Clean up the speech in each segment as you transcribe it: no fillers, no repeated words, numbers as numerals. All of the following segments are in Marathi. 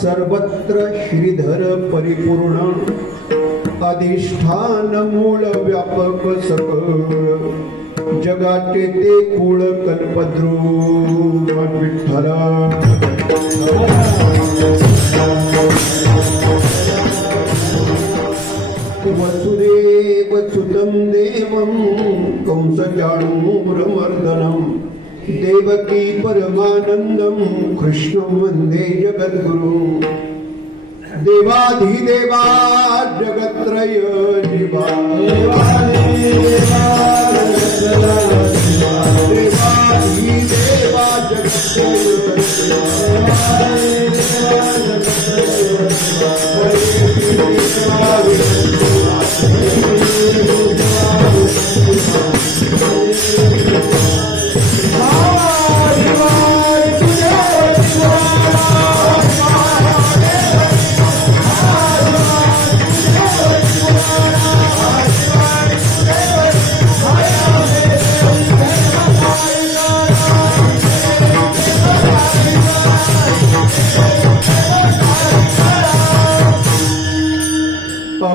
सर्वत्र श्रीधर परिपूर्ण अधिष्ठान मूळ व्यापक सकळ जगाचे ते कुळ कल्पद्रुम विठ्ठल वसुदेव सुतं देवं कंसचाणूरमर्दनं देवकी परमानंदं कृष्णं वंदे जगद्गुरु देवाधिदेवा जगत्रय जीवा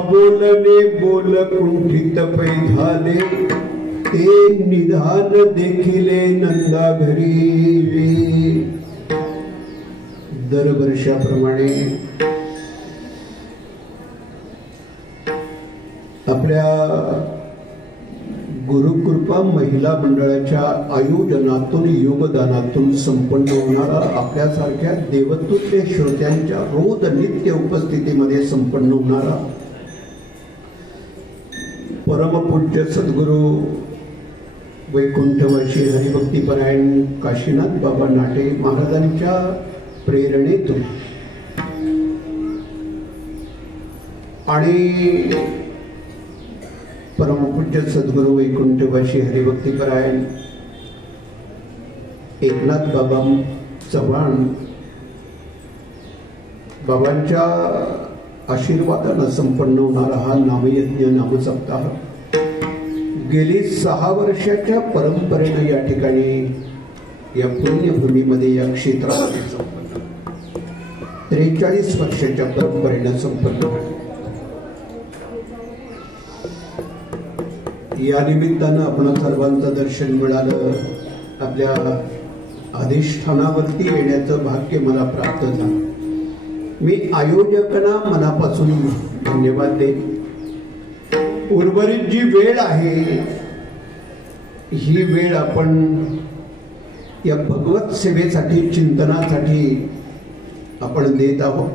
बोलने बोल कुंठित पै झाले ते निधान देखिले नंदा घरी. दरवर्षाप्रमाणे आपल्या गुरुकृपा महिला मंडळाच्या आयोजनातून योगदानातून संपन्न होणारा आपल्यासारख्या देवतुल्य श्रोत्यांच्या रोज नित्य उपस्थितीमध्ये संपन्न होणारा परमपूज्य सद्गुरु वैकुंठवासी हरिभक्तीपरायण काशीनाथ बाबा नाटे महाराजांच्या प्रेरणेतून आणि परमपूज्य सद्गुरु वैकुंठवासी हरिभक्तीपरायण एकनाथ बाबा चव्हाण बाबांच्या आशीर्वादानं संपन्न होणारा हा नामयज्ञ नामसप्ताह गेली 6 वर्षाच्या परंपरेनं या ठिकाणी या पुण्यभूमीमध्ये या क्षेत्रामध्ये संपन्न 43 वर्षाच्या परंपरेनं संपन्न. या निमित्तानं आपण सर्वांचं दर्शन मिळालं. आपल्या अधिष्ठानावरती येण्याचं भाग्य मला प्राप्त झालं. मी आयोजकांना मनापासून धन्यवाद देईन. उर्वरित जी वेळ आहे ही वेळ आपण या भगवत सेवेसाठी चिंतनासाठी आपण देत आहोत.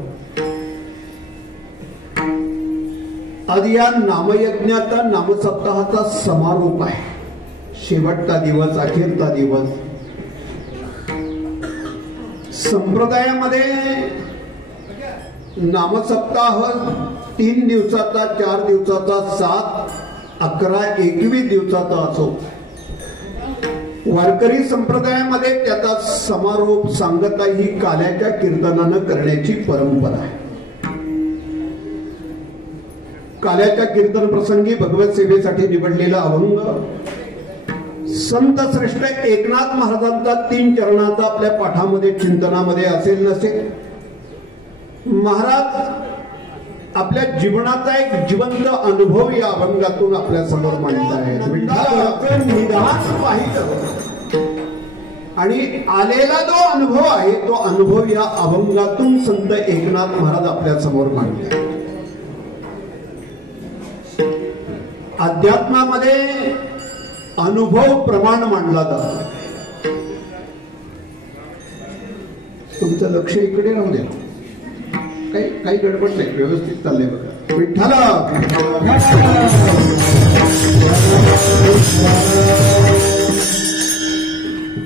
आज या नामयज्ञाचा नामसप्ताहाचा समारोप आहे. शेवटचा दिवस, अखेरचा दिवस. संप्रदायामध्ये नामसप्ताह 3 दिवसाचा, 4 दिवसाचा, 7, 11, 21 दिवसाचा असो. वारकरी संप्रदायामध्ये त्याचा समारोप सांगता ही काल्याच्या कीर्तनानं करण्याची परंपरा आहे. काल्याच्या कीर्तन प्रसंगी भगवत सेवेसाठी निवडलेला अभंग संत श्रेष्ठ एकनाथ महाराजांचा 3 चरणाचा आपल्या पाठामध्ये चिंतनामध्ये असेल नसेल. महाराज आपल्या जीवनाचा एक जिवंत अनुभव या अभंगातून आपल्या समोर मांडत आहेत. निधान पाहिलं आणि आलेला जो अनुभव आहे तो अनुभव या अभंगातून संत एकनाथ महाराज आपल्या समोर मांडतात. अध्यात्मामध्ये अनुभव प्रमाण मांडला जातो. तुमचं लक्ष इकडे राहू द्या. काही गडबड नाही, व्यवस्थित चाललंय बघा. विठ्ठला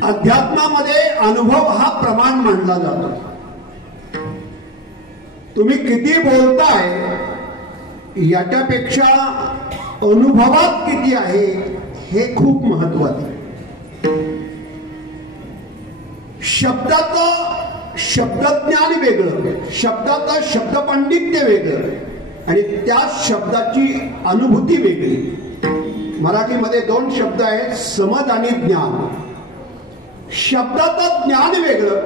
अध्यात्मामध्ये अनुभव हा प्रमाण मानला जातो. तुम्ही किती बोलताय याच्यापेक्षा अनुभवात किती आहे हे खूप महत्वाचं आहे. शब्दाचं शब्दज्ञान वेगळं, शब्दाचा शब्दपांडित्य वेगळं आणि त्या शब्दाची अनुभूती वेगळी. मराठीमध्ये 2 शब्द आहेत, समज आणि ज्ञान. शब्दाचं ज्ञान वेगळं.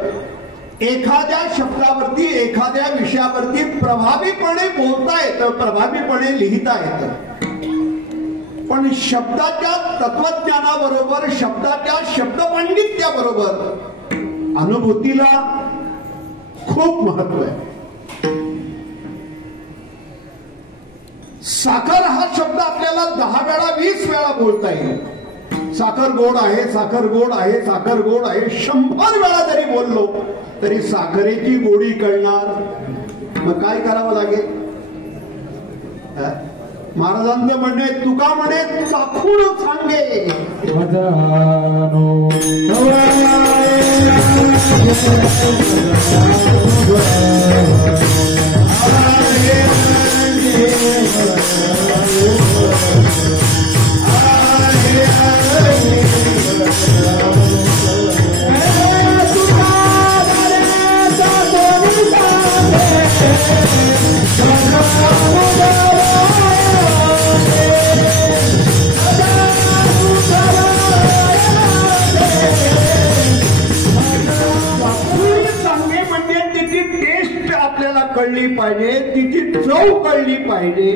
एखाद्या शब्दावरती, एखाद्या विषयावरती प्रभावीपणे बोलता येतं, प्रभावीपणे लिहिता येतं. पण शब्दाच्या तत्वज्ञानाबरोबर, शब्दाच्या शब्दपांडित्याबरोबर अनुभूतीला खूप महत्व आहे. साखर हा शब्द आपल्याला 10 वेळा 20 वेळा बोलता येईल. साखर गोड आहे, साखर गोड आहे, साखर गोड आहे 100 वेळा जरी बोललो तरी साखरेची गोडी कळणार. मग काय करावं लागेल? महाराजांचं म्हणणे तुका म्हणे चाखून सांगे कळली पाहिजे, तिची चव कळली पाहिजे.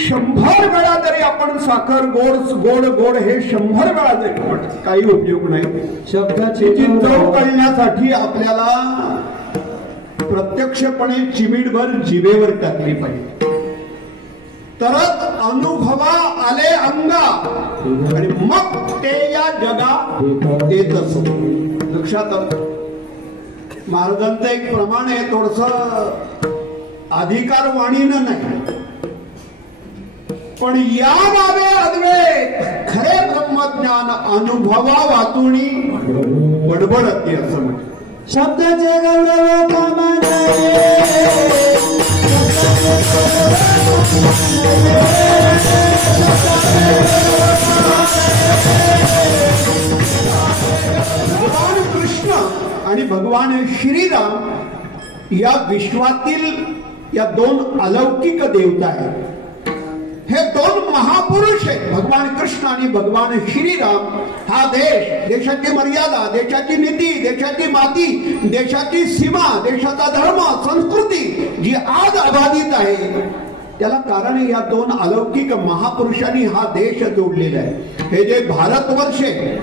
100 वेळा जरी आपण साखर गोड गोड गोड हे 100 वेळा जरी पण काही उपयोग नाही. शब्दाची चव कळण्यासाठी आपल्याला प्रत्यक्षपणे चिमीटभर जिभेवर टाकली पाहिजे, तरच अनुभवा आले अंगा आणि मग ते या जगा देत असो. लक्षात महाराजांचं एक प्रमाण आहे, थोडस अधिकार वाणीनं नाही पण या बाबे अद्वैत खरे ब्रह्मज्ञान अनुभवा वातुणी बडबडते असं म्हणतात. शब्दाचे गौरव कामाने भगवान कृष्ण आणि भगवान श्रीराम या विश्वातील या 2 अलौकिक देवता आहेत. हे 2 महापुरुष आहेत. भगवान कृष्ण आणि भगवान श्रीराम हा देशाची मर्यादा, देशाची नीती, देशाची माती, देशाची सीमा, देशाचा धर्म, संस्कृती जी आज अबाधित आहे त्याला कारण या 2 अलौकिक महापुरुषांनी हा देश जोडलेला आहे. हे जे भारतवर्ष आहे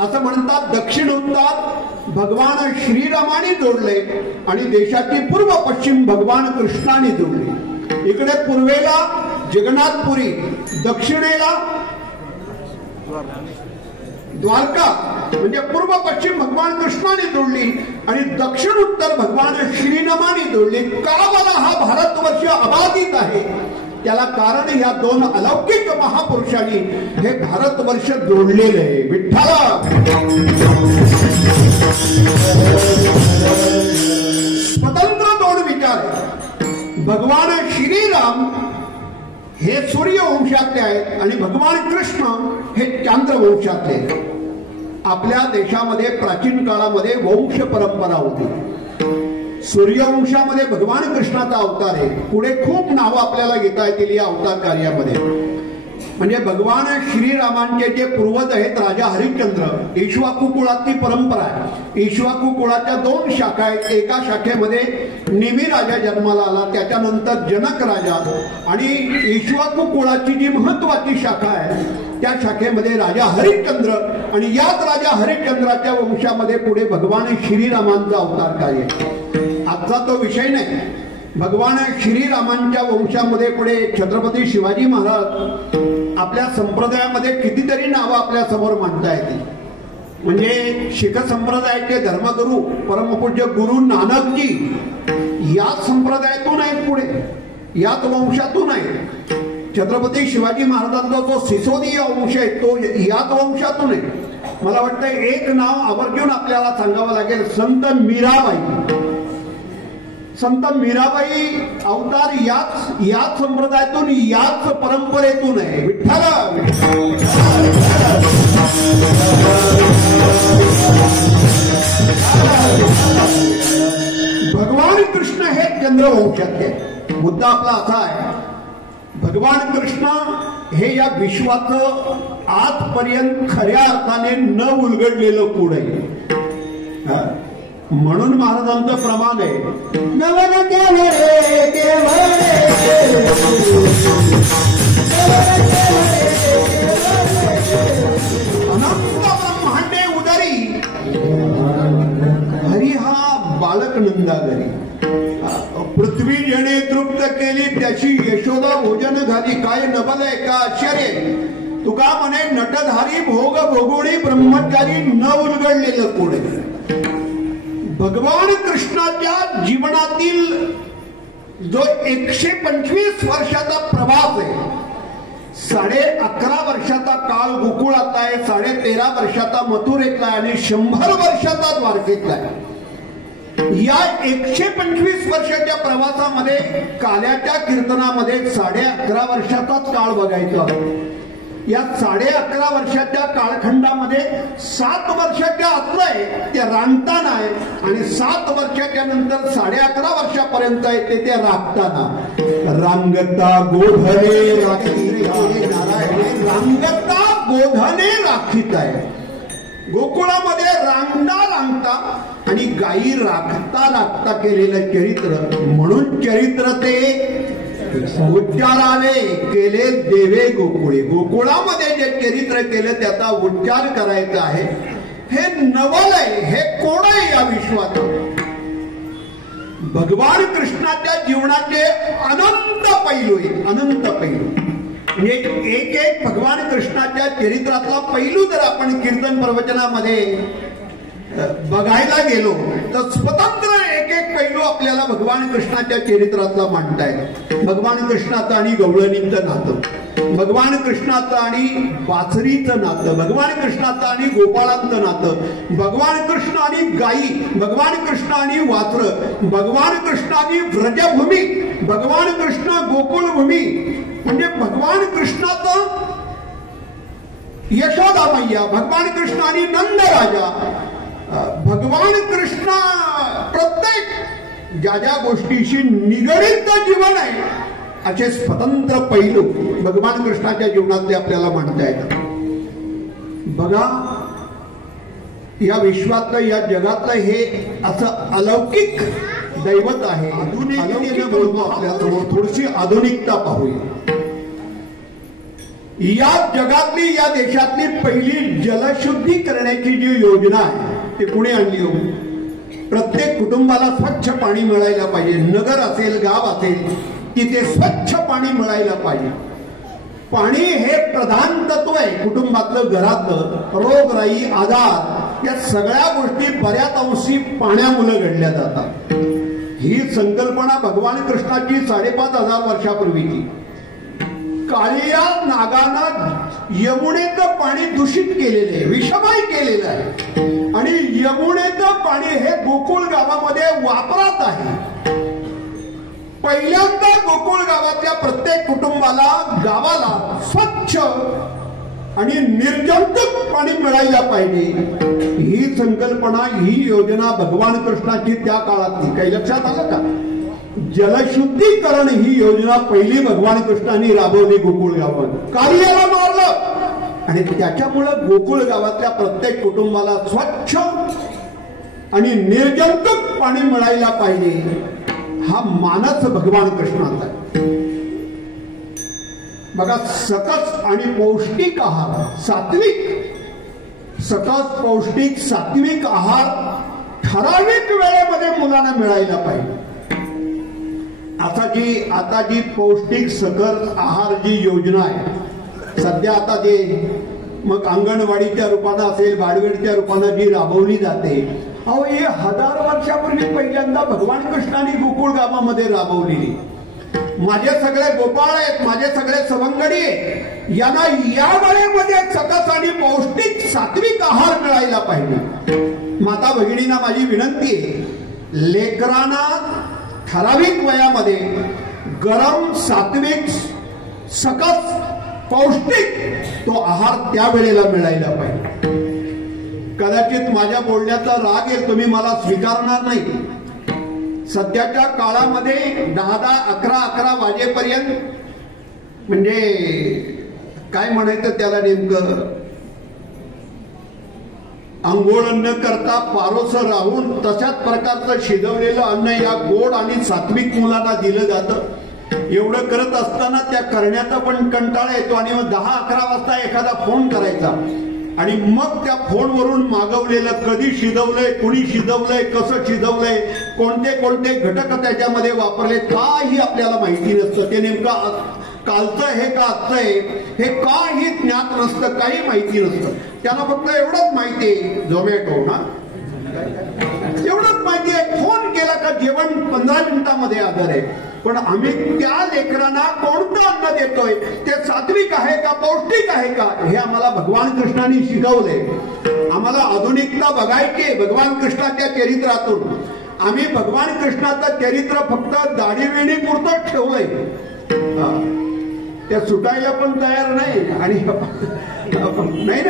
असं म्हणतात, दक्षिण उत्तर भगवान श्रीरामाने जोडले आणि देशाची पूर्व पश्चिम भगवान कृष्णाने जोडले. इकडे पूर्वेला जगन्नाथपुरी, दक्षिणेला द्वारका म्हणजे पूर्व पश्चिम भगवान कृष्णाने जोडली आणि दक्षिण उत्तर भगवान श्रीरामाने जोडली. का मला हा भारतवर्ष अबाधित आहे त्याला कारण या 2 अलौकिक महापुरुषांनी हे भारतवर्ष जोडलेले आहे. विठ्ठला स्वतंत्र 2 विचार आहेत. भगवान श्रीराम हे सूर्यवंशातले आहेत आणि भगवान कृष्ण हे चांद्रवंशातले. आपल्या देशामध्ये प्राचीन काळामध्ये वंश परंपरा होती. सूर्यवंशामध्ये भगवान कृष्णाचा अवतार आहे. पुढे खूप नावं आपल्याला घेता येतील या अवतार कार्यामध्ये. म्हणजे भगवान श्रीरामांचे जे पूर्वज आहेत राजा हरिश्चंद्र, इक्ष्वाकू कुळातली परंपरा आहे. इक्ष्वाकू कुळाच्या 2 शाखा आहेत. एका शाखेमध्ये निमी राजा जन्माला आला, त्याच्यानंतर जनक राजा, आणि इक्ष्वाकू कुळाची जी महत्वाची शाखा आहे त्या शाखेमध्ये राजा हरिश्चंद्र, आणि याच राजा हरिश्चंद्राच्या वंशामध्ये पुढे भगवान श्रीरामांचा अवतार कार्य. आजचा तो विषय नाही. भगवान श्रीरामांच्या वंशामध्ये पुढे छत्रपती शिवाजी महाराज आपल्या संप्रदायामध्ये कितीतरी नावं आपल्या समोर मांडता येतील. म्हणजे शीख संप्रदायाचे धर्मगुरू परमपूज्य गुरु नानकजी याच संप्रदायातून आहेत, पुढे याच वंशातून आहेत. छत्रपती शिवाजी महाराजांचा जो सिसोदीय वंश आहे तो याच वंशातून आहे. मला वाटतं एक नाव आवर्जून आपल्याला सांगावं लागेल, संत मीराबाई. संत मीराबाई अवतार याच संप्रदायातून याच परंपरेतून आहे. विठ्ठला भगवान कृष्ण हे चंद्रवंशातले. मुद्दा आपला असा आहे, भगवान कृष्ण हे या विश्वाचं आजपर्यंत खऱ्या अर्थाने न उलगडलेलं कूड आहे. म्हणून महाराजांचं प्रमाण आहे, अनंत ब्रह्मांडे उदरी हरी हा बालक नंदागरी. पृथ्वी जेणे तृप्त केली त्याची यशोदा भोजन घाली. काय नबल आहे का आश्चर्य. तुका म्हणे नटधारी भोग भोगोणी ब्रह्मचारी न उलगडलेलं कोण. भगवान कृष्णाच्या जीवनातील जो 125 वर्षाचा प्रवास आहे, 11.5 वर्षाचा काळ गोकुळातला आहे, 13.5 वर्षाचा मथुरेतला आहे आणि 100 वर्षाचा द्वारकेतला आहे. या 125 वर्षाच्या प्रवासामध्ये काल्याच्या कीर्तनामध्ये 11.5 वर्षाचाच काळ बघायचा. या 11.5 वर्षाच्या कालखंडामध्ये 7 वर्षाच्या आतलं आहे ते रांगताना आहे आणि 7 वर्षाच्या नंतर 11.5 वर्षापर्यंत आहे ते राखताना. रांगता गोधने रांगता गोधने राखीत आहे. गोकुळामध्ये रांगता आणि गायी राखता केलेलं चरित्र, म्हणून चरित्र ते उच्चाराने केले देवे गोकुळे. गोकुळामध्ये जे चरित्र केलं त्याचा उच्चार करायचा आहे. हे नवल आहे, हे कोण आहे या विश्वात. भगवान कृष्णाच्या जीवनाचे अनंत पैलू आहे, अनंत पैलू. म्हणजे एक भगवान कृष्णाच्या चरित्रातला पैलू जर आपण कीर्तन प्रवचनामध्ये बघायला गेलो तर स्वतंत्र एक पैलू आपल्याला भगवान कृष्णाच्या चरित्रातला मांडता येईल. भगवान कृष्णाचं आणि गवळणींचं नातं, भगवान कृष्णाचं आणि वासरीचं नातं, भगवान कृष्णाचं आणि गोपाळांचं नातं, भगवान कृष्ण आणि गायी, भगवान कृष्ण आणि वासर, भगवान कृष्ण आणि व्रजभूमी, भगवान कृष्ण गोकुळभूमी. म्हणजे भगवान कृष्णाचं यशोदा मैया, भगवान कृष्ण आणि नंद राजा, भगवान कृष्ण प्रत्येक ज्या ज्या गोष्टीशी निगडीत जीवन आहे असे स्वतंत्र पैलू भगवान कृष्णाच्या जीवनातले आपल्याला म्हणता येतात. बघा, या विश्वातलं, या जगातलं हे असं अलौकिक दैवत आहे. आधुनिक बोलतो आपल्यासमोर, थोडीशी आधुनिकता पाहूया. या जगातली, या देशातली पहिली जलशुद्धी करण्याची जी योजना आहे ते कुणी आणली हो? प्रत्येक कुटुंबाला स्वच्छ पाणी मिळायला पाहिजे. नगर असेल, गाव असेल, तिथे स्वच्छ पाणी मिळायला पाहिजे. पाणी हे प्रधान तत्व आहे कुटुंबातलं, घरातलं. रोगराई, आजार या सगळ्या गोष्टी बऱ्याच अंशी पाण्यामुळे घडल्या जातात. ही संकल्पना भगवान कृष्णाची 5,500 वर्षापूर्वीची. कालिया नागानं यमुनेचं पाणी दूषित केलेलं आहे, विषमय केलेलं आहे आणि यमुनेचं पाणी हे गोकुळ गावामध्ये वापरात आहे. पहिल्यांदा गोकुळ गावातल्या प्रत्येक कुटुंबाला, गावाला स्वच्छ आणि निर्जंतुक पाणी मिळायला पाहिजे. ही संकल्पना, ही योजना भगवान कृष्णाची त्या काळातली. काही लक्षात आलं का? जलशुद्धीकरण ही योजना पहिली भगवान कृष्णाने राबवली गोकुळ गावात. कालियाला मारलं आणि त्याच्यामुळं गोकुळ गावातल्या प्रत्येक कुटुंबाला स्वच्छ आणि निर्जंतुक पाणी मिळायला पाहिजे. हा मानस भगवान कृष्णाचा आहे. बघा, सकस आणि पौष्टिक आहार, सात्विक, सकस, पौष्टिक, सात्विक आहार ठराविक वेळेमध्ये मुलांना मिळायला पाहिजे. आता जी पौष्टिक सकस आहार जी योजना आहे सध्या, आता जे मग अंगणवाडीच्या रूपानं असेल, बाडवेडच्या रूपानं जी राबवली जाते, अहो हे 1000 वर्षापूर्वी पहिल्यांदा भगवान कृष्णाने गोकुळ गावामध्ये राबवलेली. माझे सगळे गोपाळ आहेत, माझे सगळे सवंगडी आहेत, यांना या वेळेमध्ये सकस आणि पौष्टिक सात्विक आहार मिळायला पाहिजे. माता भगिनींना माझी विनंती आहे, लेकरांना ठराविक वयामध्ये गरम, सात्विक, सकस, पौष्टिक तो आहार त्या वेळेला मिळायला पाहिजे. कदाचित माझ्या बोलण्याचा राग येईल, तुम्ही मला स्वीकारणार नाही. सध्याच्या काळामध्ये 10-10, 11-11 वाजेपर्यंत, म्हणजे काय म्हणायचं त्याला नेमकं, अंघोळ न करता पारोसं राहून तशाच प्रकारचं शिजवलेलं अन्न या गोड आणि सात्विक मुलांना दिलं जातं. एवढं करत असताना त्या करण्याचा पण कंटाळा येतो आणि 10-11 वाजता एखादा फोन करायचा आणि मग त्या फोनवरून मागवलेलं, कधी शिजवलंय, कुणी शिजवलंय, कसं शिजवलंय, कोणते कोणते घटक त्याच्यामध्ये वापरले, काही आपल्याला माहिती नसतं. ते नेमकं कालचं हे का आजचं आहे हे काही ज्ञात नसतं, काही माहिती नसतं. त्यांना फक्त एवढंच माहिती आहे, झोमॅटो ना, एवढंच माहिती आहे, फोन केला का जेवण 15 मिनिटांमध्ये हजर आहे. पण आम्ही त्या लेकरांना कोणतं अन्न देतोय ते सात्विक आहे का पौष्टिक आहे का हे आम्हाला भगवान कृष्णाने शिकवलंय. आम्हाला आधुनिकता बघायची भगवान कृष्णाच्या चरित्रातून. आम्ही भगवान कृष्णाचं चरित्र फक्त दाढीविणी पुरतं ठेवलंय, त्या सुटायला पण तयार नाही आणि नाही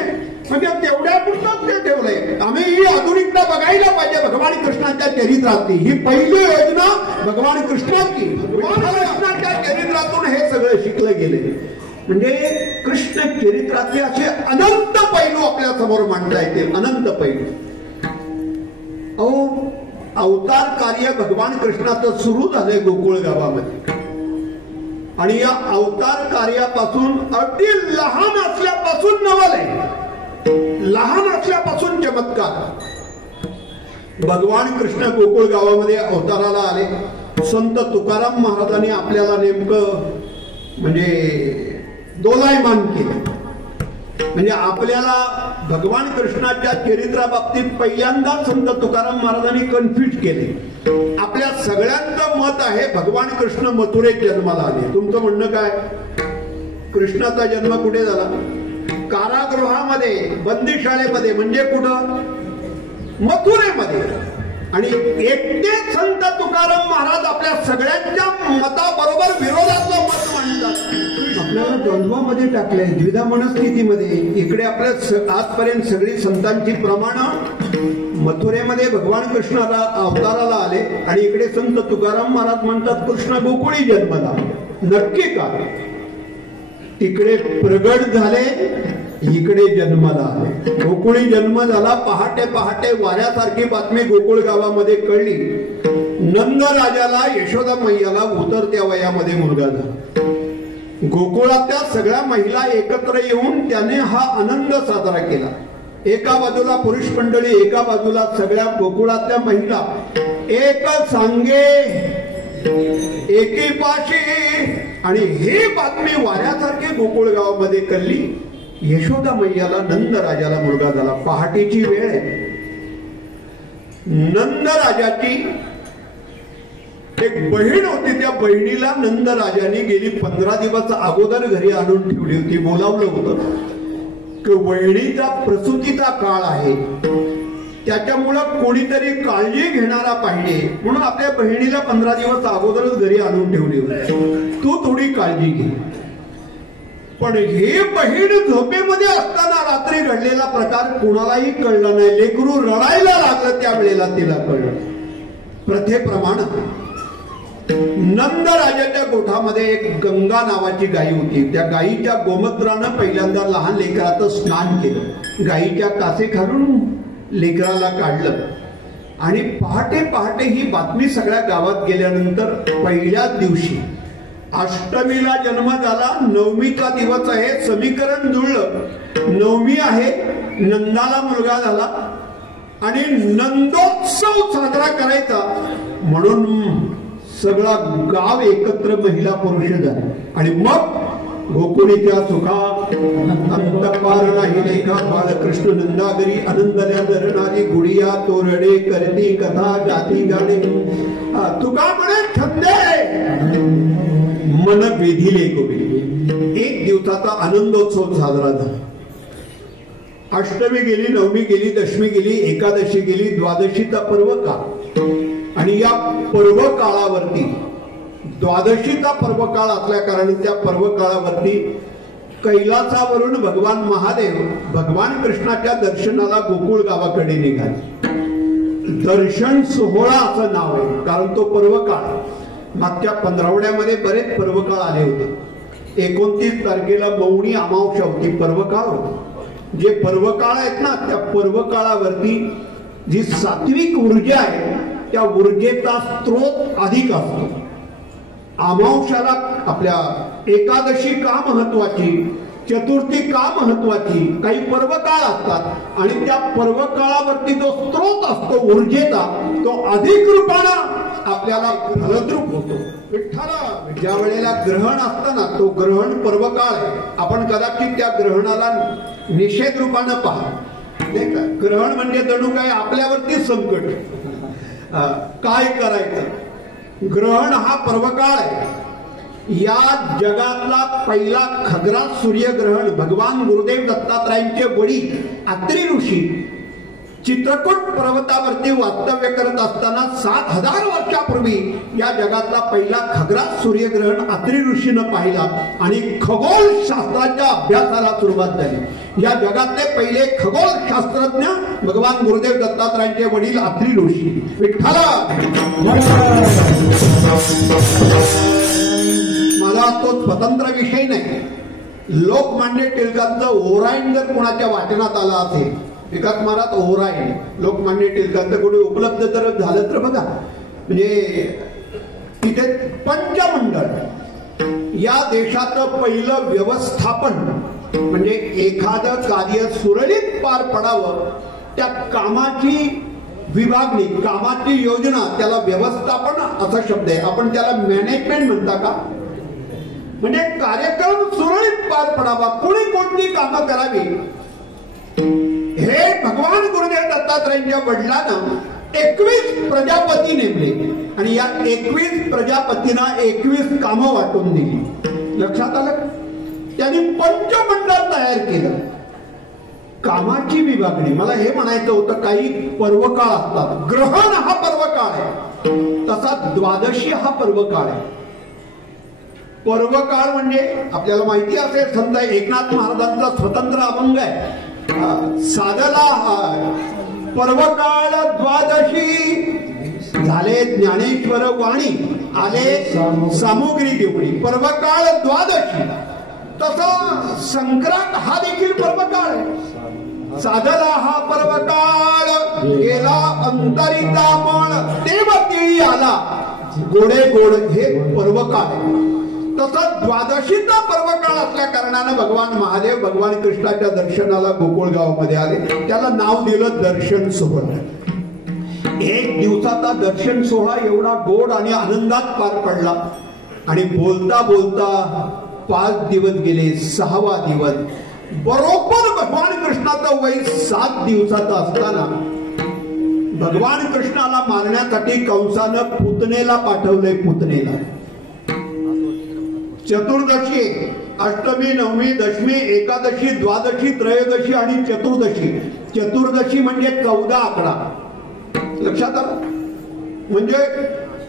म्हणजे तेवढ्या पुरतंच ते ठेवलंय. आम्ही ही आधुनिकता बघायला पाहिजे भगवान कृष्णाच्या चरित्रातली. ही पहिली योजना भगवान कृष्णाची. भगवान कृष्णाच्या चरित्रातून हे सगळं शिकलं गेले. म्हणजे कृष्ण चरित्रातले असे अनंत पैलू आपल्या समोर मांडता येतील. अनंत पैलू. अवतार कार्य भगवान कृष्णाचं सुरू झालंय गोकुळ गावामध्ये. आणि या अवतार कार्यापासून अगदी लहान असल्यापासून नवल आहे. लहान असल्यापासून चमत्कार. भगवान कृष्ण गोकुळ गावामध्ये अवताराला आले. संत तुकाराम महाराजांनी आपल्याला नेमकं म्हणजे दोलायमान केलं. म्हणजे आपल्याला भगवान कृष्णाच्या चरित्राबाबतीत पहिल्यांदा संत तुकाराम महाराजांनी कन्फ्युज केले. आपल्या सगळ्यांचं मत आहे भगवान कृष्ण मथुरेत जन्माला आले. तुमचं म्हणणं काय? कृष्णाचा जन्म कुठे झाला? कारागृहामध्ये, बंदीशाळेमध्ये. म्हणजे कुठं? मथुरेमध्ये. आणि एकटे संत तुकाराम महाराज आपल्या सगळ्यांच्या मताबरोबर विरोधातलं मत मांडतात. आपल्याला द्वंद्वामध्ये टाकलंय, द्विधा मनस्थितीमध्ये. इकडे आपल्या आजपर्यंत सगळी संतांची प्रमाणं मथुरेमध्ये भगवान कृष्णाला अवताराला आले आणि इकडे संत तुकाराम महाराज म्हणतात कृष्ण गोकुळी जन्मला. नक्की का? तिकडे प्रगट झाले, इकडे जन्माला आले. गोकुळी जन्म झाला. पहाटे पहाटे वाऱ्यासारखी बातमी गोकुळ गावामध्ये कळली. नंद राजाला यशोदा मैयाला उतरत्या वयामध्ये मुलगा झाला. गोकुळातल्या सगळ्या महिला एकत्र येऊन त्याने हा आनंद साजरा केला. एका बाजूला पुरुष मंडळी, एका बाजूला सगळ्या गोकुळातल्या महिला. एक सांगे एकी पाशी. आणि ही बातमी वाऱ्यासारखी गोकुळ गावामध्ये कळली. यशोदा मैयाला नंद राजाला मुलगा झाला. पहाटेची वेळ आहे. नंद राजाची एक बहीण होती. त्या बहिणीला नंद राजाने गेली 15 दिवस अगोदर घरी आणून ठेवली होती. बोलावलं होतं की वहिणीचा प्रसूतीचा काळ आहे, त्याच्यामुळं कोणीतरी काळजी घेणारा पाहिजे म्हणून आपल्या बहिणीला 15 दिवस अगोदरच घरी आणून ठेवली होती. तू थोडी काळजी घे. पण हे बहीण झोपेमध्ये असताना रात्री घडलेला प्रकार कुणालाही कळला नाही. लेकरू रडायला लागलं त्यावेळेला तिला कळलं. प्रथेप्रमाणे नंद राजाच्या गोठामध्ये एक गंगा नावाची गायी होती. त्या गायीच्या गोमूत्रानं पहिल्यांदा लहान लेकराचं स्नान केलं. गायीच्या कासे घालून लेकराला काढलं. आणि पहाटे पहाटे ही बातमी सगळ्या गावात गेल्यानंतर पहिल्याच दिवशी अष्टमीला जन्म झाला. नवमीचा दिवस आहे. समीकरण जुळलं. नवमी आहे, नंदाला मुलगा झाला आणि नंदोत्सव साजरा करायचा म्हणून सगळा गाव एकत्र महिला पुरुष झाले. आणि मग गोकुळीच्या सुखा अंतपार नाही लेखा बाळकृष्ण नंदागरी आनंदल्या धरणारी गुडिया तोरडे करती कथा जाती गाणे. तुका म्हणे छंदे मन वेधिले गोविंद. एक दिवसाचा आनंदोत्सव साजरा झाला. अष्टमी गेली, नवमी गेली, दशमी गेली, एकादशी गेली, द्वादशीचा पर्व काळ. आणि या पर्व काळावरती द्वादशीचा पर्व काळ असल्या कारणाने त्या पर्व काळावरती कैलासावरून भगवान महादेव भगवान कृष्णाच्या दर्शनाला गोकुळ गावाकडे निघाले. दर्शन सोहळा असं नाव आहे कारण तो पर्व काळ. मागच्या 15वड्यामध्ये बरेच पर्व काळ आले होते. 29 तारखेला मौनी अमावस्या होती, पर्व काळ होता. जे पर्व काळ आहेत ना त्या पर्व काळावरती जी सात्विक ऊर्जा आहे त्या ऊर्जेचा स्रोत अधिक असतो. अमावस्याला आपल्या एकादशी का महत्वाची, चतुर्थी का महत्वाची, काही पर्व काळ असतात आणि त्या पर्व काळावरती जो स्रोत असतो ऊर्जेचा तो अधिक रूपानं आपल्याला फलद्रूप होतो. विठ्ठला ज्या वेळेला ग्रहण असतं ना तो ग्रहण पर्व काळ आहे. आपण कदाचित त्या ग्रहणाला निषेध रूपानं पहा. ग्रहण म्हणजे जणू काय आपल्यावरती संकट. काय करायचं ग्रहण हा पर्वकाळ आहे. या जगातला पहिला खग्रास सूर्यग्रहण भगवान गुरुदेव दत्तात्रयांचे वडील अत्री ऋषी चित्रकूट पर्वतावरती वास्तव्य करत असताना 7000 वर्षापूर्वी या जगातला पहिला खग्रास सूर्यग्रहण अत्री ऋषीनं पाहिला आणि खगोलशास्त्राच्या अभ्यासाला सुरुवात झाली. या जगातले पहिले खगोलशास्त्रज्ञ भगवान गुरुदेव दत्तात्रयांचे वडील अत्री ऋषी. विठ्ठला माझा तो स्वतंत्र विषय नाही. लोकमान्य टिळकांचं ओरायन जर कोणाच्या वाचनात आलं असेल, एकाच मारात ओरायन लोकमान्य टिळकांचं कोणी उपलब्ध जर झालं तर बघा, म्हणजे तिथे पंचमंडळ या देशाचं पहिलं व्यवस्थापन, म्हणजे एखादं कार्य सुरळीत पार पडावं त्या कामाची विभागणी, कामाची योजना, त्याला व्यवस्थापन असा शब्द आहे. आपण त्याला मॅनेजमेंट म्हणता का? म्हणजे कार्यक्रम सुरळीत पार पडावा, कोणी कोणती कामं करावी हे भगवान गुरुदेव दत्तात्रयांच्या वडिलांना 21 प्रजापती नेमले आणि या 21 प्रजापतींना 21 कामं वाटून दिली. लक्षात आलं? त्यांनी पंचमंडळ तयार केलं. कामाची विभागणी. मला हे म्हणायचं होतं, काही पर्वकाळ असतात. ग्रहण हा पर्वकाळ आहे, तसा द्वादशी हा पर्वकाळ आहे. पर्वकाळ म्हणजे आपल्याला माहिती असेल, समजा एकनाथ महाराजांचा स्वतंत्र अभंग आहे, साधला पर्वकाळ द्वादशी झाले ज्ञानेश्वर वाणी आले सामुग्री देवळी. पर्वकाळ द्वादशी. तसा संक्रांत हा देखील पर्वकाळ आहे. साधला हा पर्वकाळ गेला अंतरिता मन देवती आला गोडे गोड, हे पर्वकाळ. तसं द्वादशीचा पर्वकाळ असल्या कारणानं भगवान महादेव भगवान कृष्णाच्या दर्शनाला गोकुळगावमध्ये आले. त्याला नाव दिलं दर्शन सोहळा. एक दिवसाचा दर्शन सोहळा एवढा गोड आणि आनंदात पार पडला आणि बोलता बोलता 5 दिवस गेले. 6वा दिवस बरोबर भगवान कृष्णाचं वय 7 दिवसाचं असताना भगवान कृष्णाला मारण्यासाठी कंसानं पुतनेला पाठवलंय. पुतनेला चतुर्दशी, अष्टमी, नवमी, दशमी, एकादशी, द्वादशी, त्रयोदशी आणि चतुर्दशी. चतुर्दशी म्हणजे 14 आकडा. लक्षात आलं? म्हणजे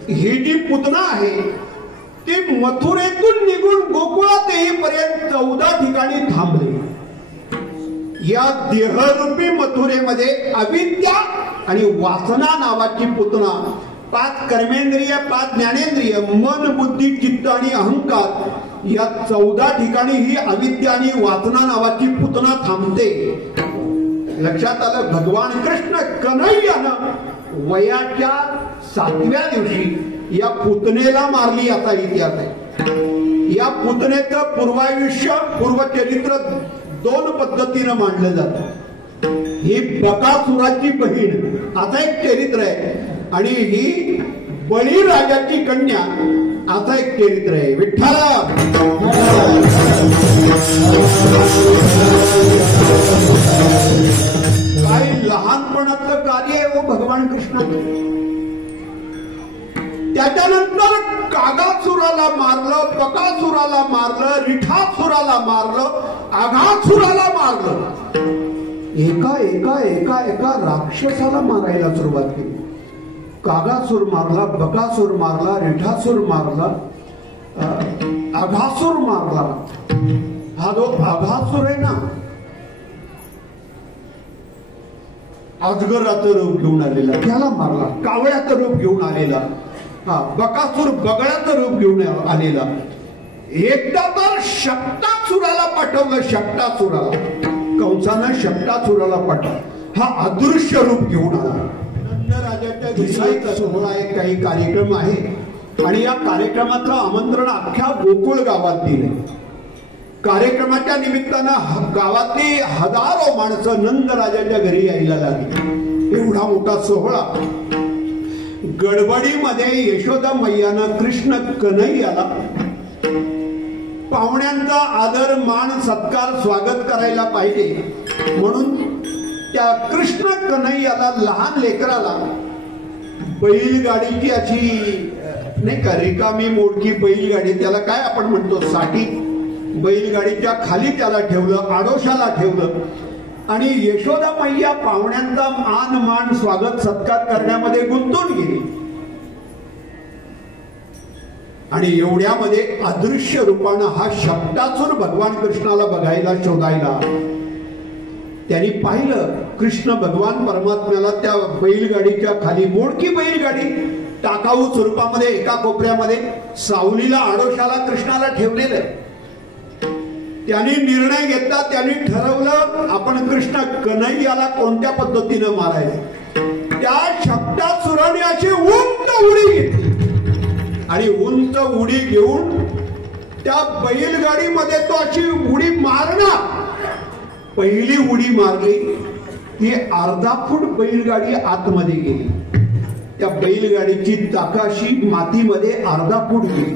ही जी पुतना आहे ती मथुरेतून निघून गोकुळात येईपर्यंत 14 ठिकाणी थांबले. या देहरूपी मथुरेमध्ये अविद्या आणि वासना नावाची पुतना, 5 कर्मेंद्रिय, 5 ज्ञानेंद्रिय, मन, बुद्धी, चित्त आणि अहंकार, या 14 ठिकाणी ही अविद्या आणि वासना नावाची पुतना थांबते. लक्षात आलं? भगवान कृष्ण कन्हैयानं वयाच्या 7व्या दिवशी या पुतनेला मारली असा इतिहास आहे. या पुतनेचं पूर्वायुष्य, पूर्वचरित्र 2 पद्धतीनं मांडलं जातं. ही बकासुराची बहीण असं एक चरित्र आहे आणि ही बळीराजाची कन्या असा एक चरित्र आहे. विठ्ठला काही लहानपणाचं कार्य आहे हो भगवान कृष्णाचं. त्याच्यानंतर कागासुराला मारलं, बकासुराला मारलं, रिठासुराला मारलं, आघासुराला मारलं. एका एका एका एका राक्षसाला मारायला सुरुवात केली. कागासुर मारला, बकासुर मारला, रिठासुर मारला, आघासुर मारला. हा जो आघासुर आहे ना, अजगराचं रूप घेऊन आलेला, त्याला मारला. कावळ्याचं रूप घेऊन आलेला. बकासुर बगळ्याचं रूप घेऊन आलेला. एकदा तर शक्तासुराला पाठवलं. शक्तासुराला कंसानं शक्तासुराला पाठवलं. हा अदृश्य रूप घेऊन आला. राजाच्या घरी सोहळा एक काही कार्यक्रम आहे आणि या कार्यक्रमाचं आमंत्रण अख्ख्या गोकुळ गावात दिले. कार्यक्रमाच्या निमित्तानं गावातली हजारो माणसं नंद राजाच्या घरी यायला लागली. एवढा मोठा सोहळा. गडबडीमध्ये यशोदा मैयानं कृष्ण कन्हैयाला पाहुण्यांचा आदर, मान, सत्कार, स्वागत करायला पाहिजे म्हणून त्या कृष्ण कन्हैयाला, लहान लेकराला बैलगाडीची अशी नाही का, रिकामी मोडकी बैलगाडी, त्याला काय आपण म्हणतो, साठी. बैलगाडीच्या खाली त्याला ठेवलं, आडोशाला ठेवलं आणि यशोदा मैया पाहुण्यांचा मान मान स्वागत सत्कार करण्यामध्ये गुंतून गेली. आणि एवढ्यामध्ये अदृश्य रूपानं हा शब्दासूर भगवान कृष्णाला बघायला, शोधायला त्यांनी पाहिलं. कृष्ण भगवान परमात्म्याला त्या बैलगाडीच्या खाली, मोडकी बैलगाडी टाकाऊ स्वरूपामध्ये एका कोपऱ्यामध्ये सावलीला, आडोशाला कृष्णाला ठेवलेलं आहे. त्यांनी निर्णय घेतला, त्यांनी ठरवलं आपण कृष्ण कन्हैयाला कोणत्या पद्धतीनं मारायचं. त्या शब्दासुराने अशी उंच उडी घेतली आणि उंच उडी घेऊन त्या बैलगाडीमध्ये तो अशी उडी मारणार. पहिली उडी मारली, ती अर्धा फूट बैलगाडी आतमध्ये गेली. त्या बैलगाडीची चाकाशी मातीमध्ये अर्धा फूट गेली.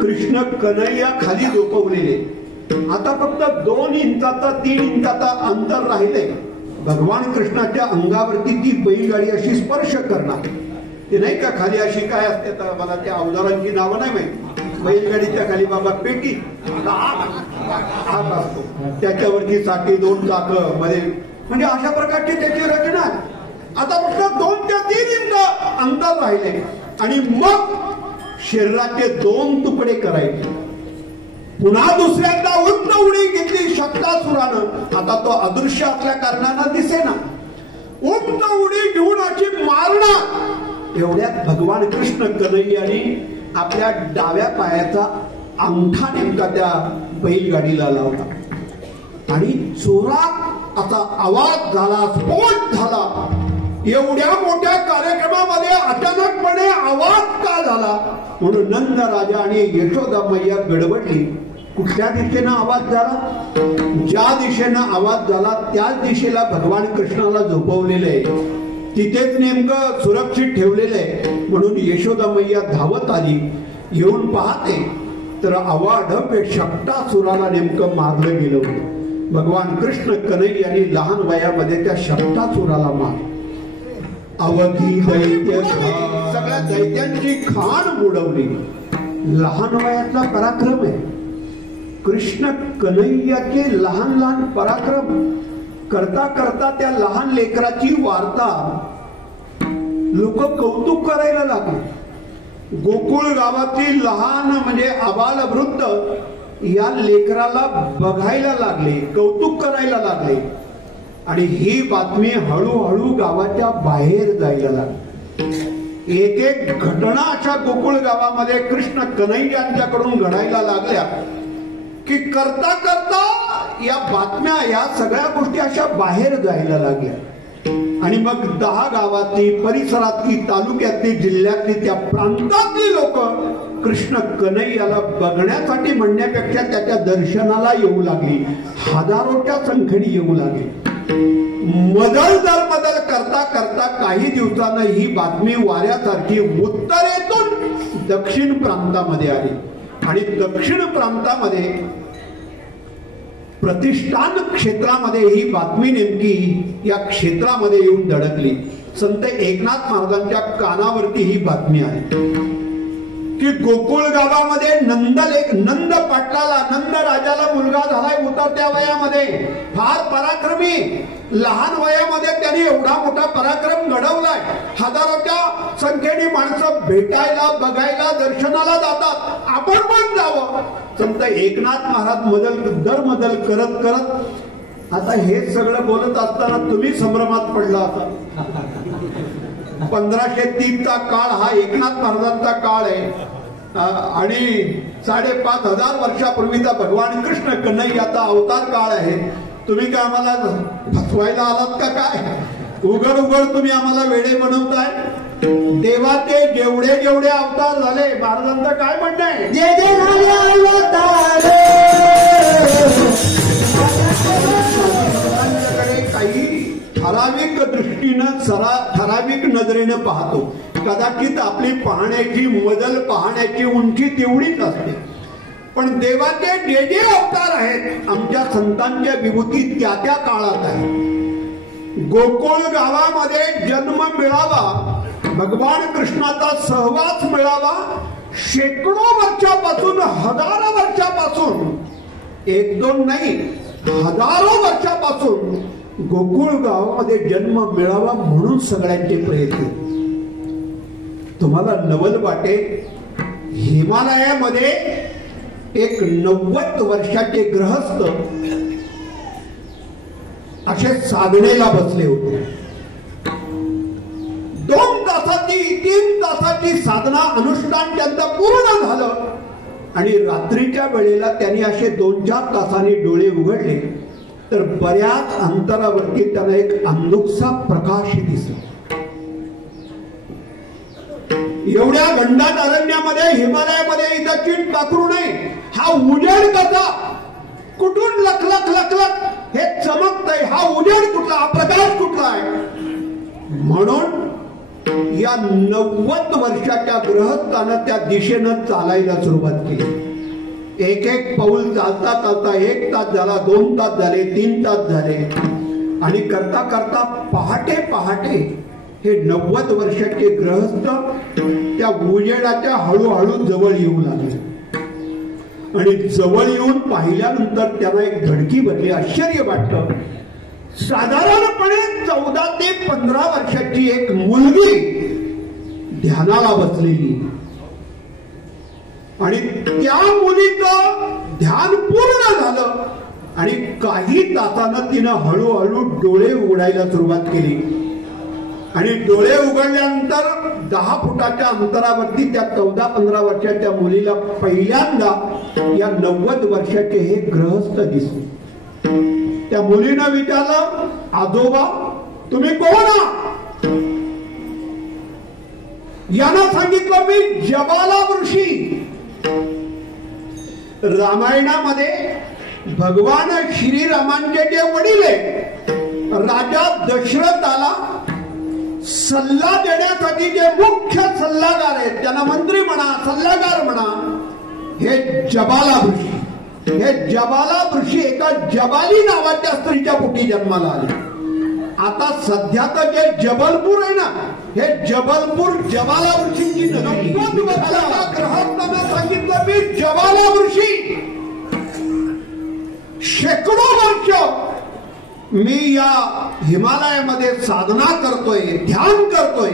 कृष्ण कन्हैया खाली झोपवलेले. आता फक्त 2 इंचाचा 3 इंचाचा अंतर राहिले. भगवान कृष्णाच्या अंगावरती ती बैलगाडी अशी स्पर्श करणार. ते नाही का खाली अशी काय असते, मला त्या अवजारांची नावं नाही माहिती. बैलगाडीच्या खाली बाबा पेटी हात असतो, त्याच्यावरती साठी 2 चाकं मध्ये, म्हणजे अशा प्रकारची त्याची रचना. आता फक्त 2 ते 3 इंच अंतर राहिले आणि मग शरीराचे 2 तुकडे करायचे. पुन्हा दुसऱ्यांदा उंच उडी घेतली शब्दासुरानं. आता तो अदृश्य असल्या कारणानं दिसेना. उंच उडी घेऊन अशी मारणार. एवढ्यात भगवान कृष्ण कन्हैयाने आपल्या डाव्या पायाचा अंगठा नेमका त्या बैलगाडीला लावला आणि जोरात असा आवाज झाला, स्फोट झाला. एवढ्या मोठ्या कार्यक्रमामध्ये अचानकपणे आवाज का झाला म्हणून नंद राजा आणि यशोदा मैया गडबडली. कुठल्या दिशेनं आवाज झाला? ज्या दिशेनं आवाज झाला त्याच दिशेला भगवान कृष्णाला झोपवलेलं आहे, तिथेच नेमकं सुरक्षित ठेवलेलं आहे. म्हणून यशोदा मैया धावत आली. येऊन पाहते तर अवाढव्य शब्दासुराला नेमकं मारलं गेलं होतं. भगवान कृष्ण कन्हैयाने लहान वयामध्ये त्या शब्दासुराला मार. अवधी दैत्य, सगळ्या दैत्यांची खाण बुडवली. लहान वयातला पराक्रम आहे. कृष्ण कन्हैयाचे लहान लहान पराक्रम करता करता त्या लहान लेकराची वार्ता लोक कौतुक करायला लागले. गोकुळ गावातील लहान म्हणजे आबाल वृद्ध या लेकराला बघायला लागले, कौतुक करायला लागले आणि ही बातमी हळूहळू गावाच्या बाहेर जायला लागली. एक एक घटना अशा गोकुळ गावामध्ये कृष्ण कन्हैयांच्याकडून घडायला लागल्या की करता करता या बातम्या, या सगळ्या गोष्टी अशा बाहेर जायला लागल्या. आणि मग 10 गावातली, परिसरातली, तालुक्यातली, जिल्ह्यातली, त्या प्रांतातली लोक कृष्ण कन्हैयाला बघण्यासाठी म्हणण्यापेक्षा त्याच्या दर्शनाला येऊ लागली. हजारोच्या संख्येने येऊ लागली. मदल करता करता काही दिवसांना ही बातमी वाऱ्यासारखी उत्तरेतून दक्षिण प्रांतामध्ये आली आणि दक्षिण प्रांतामध्ये प्रतिष्ठान क्षेत्रामध्ये ही बातमी नेमकी या क्षेत्रामध्ये येऊन धडकली. संत एकनाथ महाराजांच्या कानावरती ही बातमी आली की गोकुळ गावामध्ये नंद पाटलाला, नंद राजाला मुलगा झालाय उतरत्या वयामध्ये, फार पराक्रमी. लहान वयामध्ये त्यांनी एवढा मोठा पराक्रम घडवलाय. हजारोच्या संख्येने माणसं भेटायला, बघायला, दर्शनाला जातात. आपण पण जावं. संत एकनाथ महाराज दरमदल करत करत आता हे सगळं बोलत असताना तुम्ही संभ्रमात पडला असा. 1530चा काळ हा एकनाथ महाराजांचा काळ आहे आणि 5,500 वर्षापूर्वीचा भगवान कृष्ण कन्हैयाचा अवतार काळ आहे. तुम्ही काय आम्हाला फसवायला आलात का काय? उघड उघड तुम्ही आम्हाला वेडे बनवताय. देवाचे जेवढे जेवढे अवतार झाले, महाराजांचं काय म्हणणं आहे? जे जे झाले अवतार काही ठराविक दृष्टीनं, ठराविक नजरेनं पाहतो. कदाचित आपली पाहण्याची, मजल पाहण्याची उंची तेवढीच असते. पण देवाचे जे जे अवतार आहेत, आमच्या संतांच्या विभूती त्या त्या काळात आहे. गोकुळ गावामध्ये जन्म मिळावा भगवान कृष्णाचा सहवास मिळावा. शेकडो वर्षापासून, हजारो वर्षापासून, एक दोन नाही, हजारो वर्षापासून गोकुळ गावामध्ये जन्म मिळावा म्हणून सगळ्यांचे प्रयत्न. तुम्हाला नवल वाटेल, हिमालयामध्ये एक 90 वर्षाचे गृहस्थ असे साधनेला बसले होते. 2 तासाची 3 तासाची साधना अनुष्ठान त्यांचं पूर्ण झालं आणि रात्रीच्या वेळेला त्यांनी असे 2-4 तासांनी डोळे उघडले तर बऱ्याच अंतरावरती त्यांना एक अंधुकसा प्रकाश दिसला. एवढ्या घनदाट अरण्यामध्ये, हिमालयामध्ये इथं चीट पाखरू नये, हा उजेड कसा, कुठून लखलख लखलख हे चमकतय, हा उजेड कुठला, हा प्रकाश कुठला आहे. म्हणून या 90 वर्षाच्या गृहस्थानं त्या दिशेनं चालायला सुरुवात केली. एक एक पाऊल चालता चालता 1 तास झाला, 2 तास झाले, 3 तास झाले आणि करता करता पहाटे पहाटे हे 90 वर्षाचे गृहस्थ त्या उजेडाच्या हळूहळू जवळ येऊ लागले. आणि जवळ येऊन पाहिल्यानंतर त्यांना एक धडकी बसली, आश्चर्य वाटलं. साधारणपणे 14 ते 15 वर्षाची एक मुलगी ध्यानाला बसलेली आणि त्या मुलीचं ध्यान पूर्ण झालं आणि काही तासानं तिनं हळूहळू डोळे उघडायला सुरुवात केली. आणि डोळे उघडल्यानंतर 10 फुटाच्या अंतरावरती त्या 14-15 वर्षाच्या मुलीला पहिल्यांदा या 90 वर्षाचे हे गृहस्थ दिसले. त्या मुलीनं विचारलं, आजोबा तुम्ही कोण आहात? यानं सांगितलं, मी जबाला ऋषी. रामायणामध्ये भगवान श्रीरामांचे जे वडील आहेत, राजा दशरथाला सल्ला देण्यासाठी जे मुख्य सल्लागार आहेत, त्यांना मंत्री म्हणा, सल्लागार म्हणा, हे जबाला ऋषी. हे जबाला ऋषी एका जबाली नावाच्या स्त्रीच्या पोटी जन्माला आले. आता सध्याचं जे जबलपूर आहे ना, हे जबलपूर जबाला ऋषींची नगरी. सांगितलं, मी जबाला ऋषी शेकडो वर्ष मी या हिमालयामध्ये साधना करतोय, ध्यान करतोय.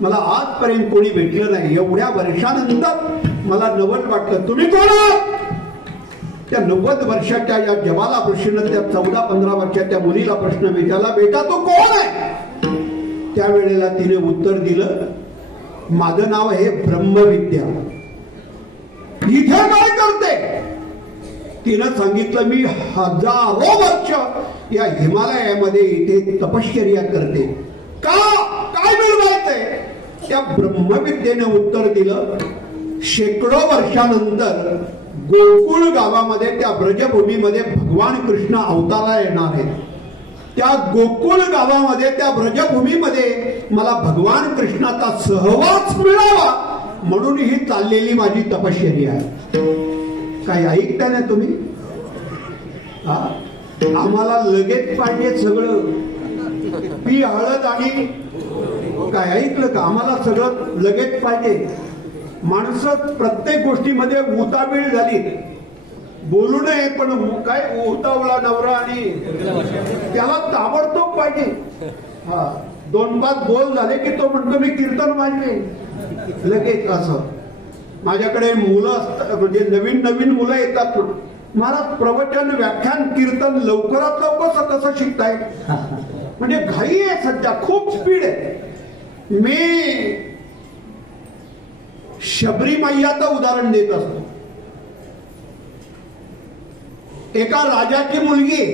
मला आजपर्यंत कोणी भेटलं नाही. एवढ्या वर्षानंतर मला नवल वाटलं, तुम्ही कोण आहात? त्या 90 वर्षाच्या या जबाला ऋषीनं त्या 14-15 वर्षाच्या मुलीला प्रश्न विचारला, बेटा तू कोण आहे? त्यावेळेला तिने उत्तर दिलं, माझं नाव आहे ब्रह्मविद्या. इथे काय करते? तिनं सांगितलं, मी हजारो वर्ष या हिमालयामध्ये इथे तपश्चर्या करते. का? काय मिळवायचंय? त्या ब्रह्मविद्येने उत्तर दिलं, शेकडो वर्षानंतर गोकुळ गावामध्ये, त्या ब्रजभूमीमध्ये भगवान कृष्ण अवतारा येणार आहेत. त्या गोकुळ गावामध्ये, त्या ब्रजभूमीमध्ये मला भगवान कृष्णाचा सहवास मिळावा म्हणून ही चाललेली माझी तपश्चर्या आहे. काय ऐकता ना तुम्ही? आम्हाला लगेच पाहिजे सगळं, पी हळद आणि काय ऐकलं का? आम्हाला सगळं लगेच पाहिजे. माणसं प्रत्येक गोष्टीमध्ये उतावीळ झाली. बोलू नये पण काय उतावळा नवरा आणि त्याला ताबडतोब पाहिजे. 2-5 बोल झाले की तो म्हणतो मी कीर्तन मांडले लगेच. असं माझ्याकडे मुलं असतात, म्हणजे नवीन नवीन मुलं येतात ना, मला प्रवचन, व्याख्यान, कीर्तन लवकरात लवकर कसं शिकताय? म्हणजे घाई आहे सध्या, खूप स्पीड आहे. मी शबरी मैयाचं उदाहरण देत असतो. एका राजाची मुलगी,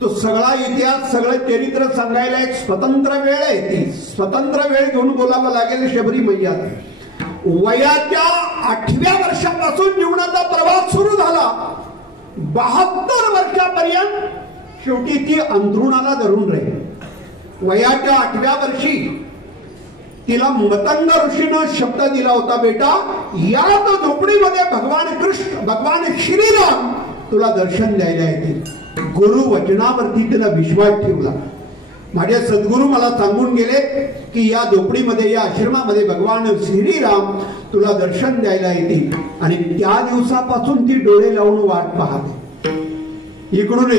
तो सगळा इतिहास, सगळं चरित्र सांगायला एक स्वतंत्र वेळ आहे. ती स्वतंत्र वेळ घेऊन बोलावं लागेल. शबरी मैया वयाच्या 8व्या वर्षापासून जीवनाचा प्रवास सुरू झाला. 72 वर्षापर्यंत शेवटी ती अंथरुणाला धरून राहील. वयाच्या 8व्या वर्षी तिला मतंग ऋषीनं शब्द दिला होता, बेटा याच झोपडीमध्ये भगवान कृष्ण, भगवान श्रीराम तुला दर्शन द्यायला येतील. गुरु वचनावरती तिला विश्वास ठेवला. माझे सद्गुरू मला सांगून गेले की या झोपडीमध्ये, या आश्रमामध्ये भगवान श्रीराम तुला दर्शन द्यायला येतील. आणि त्या दिवसापासून ती डोळे लावून वाट पाहते. इकडून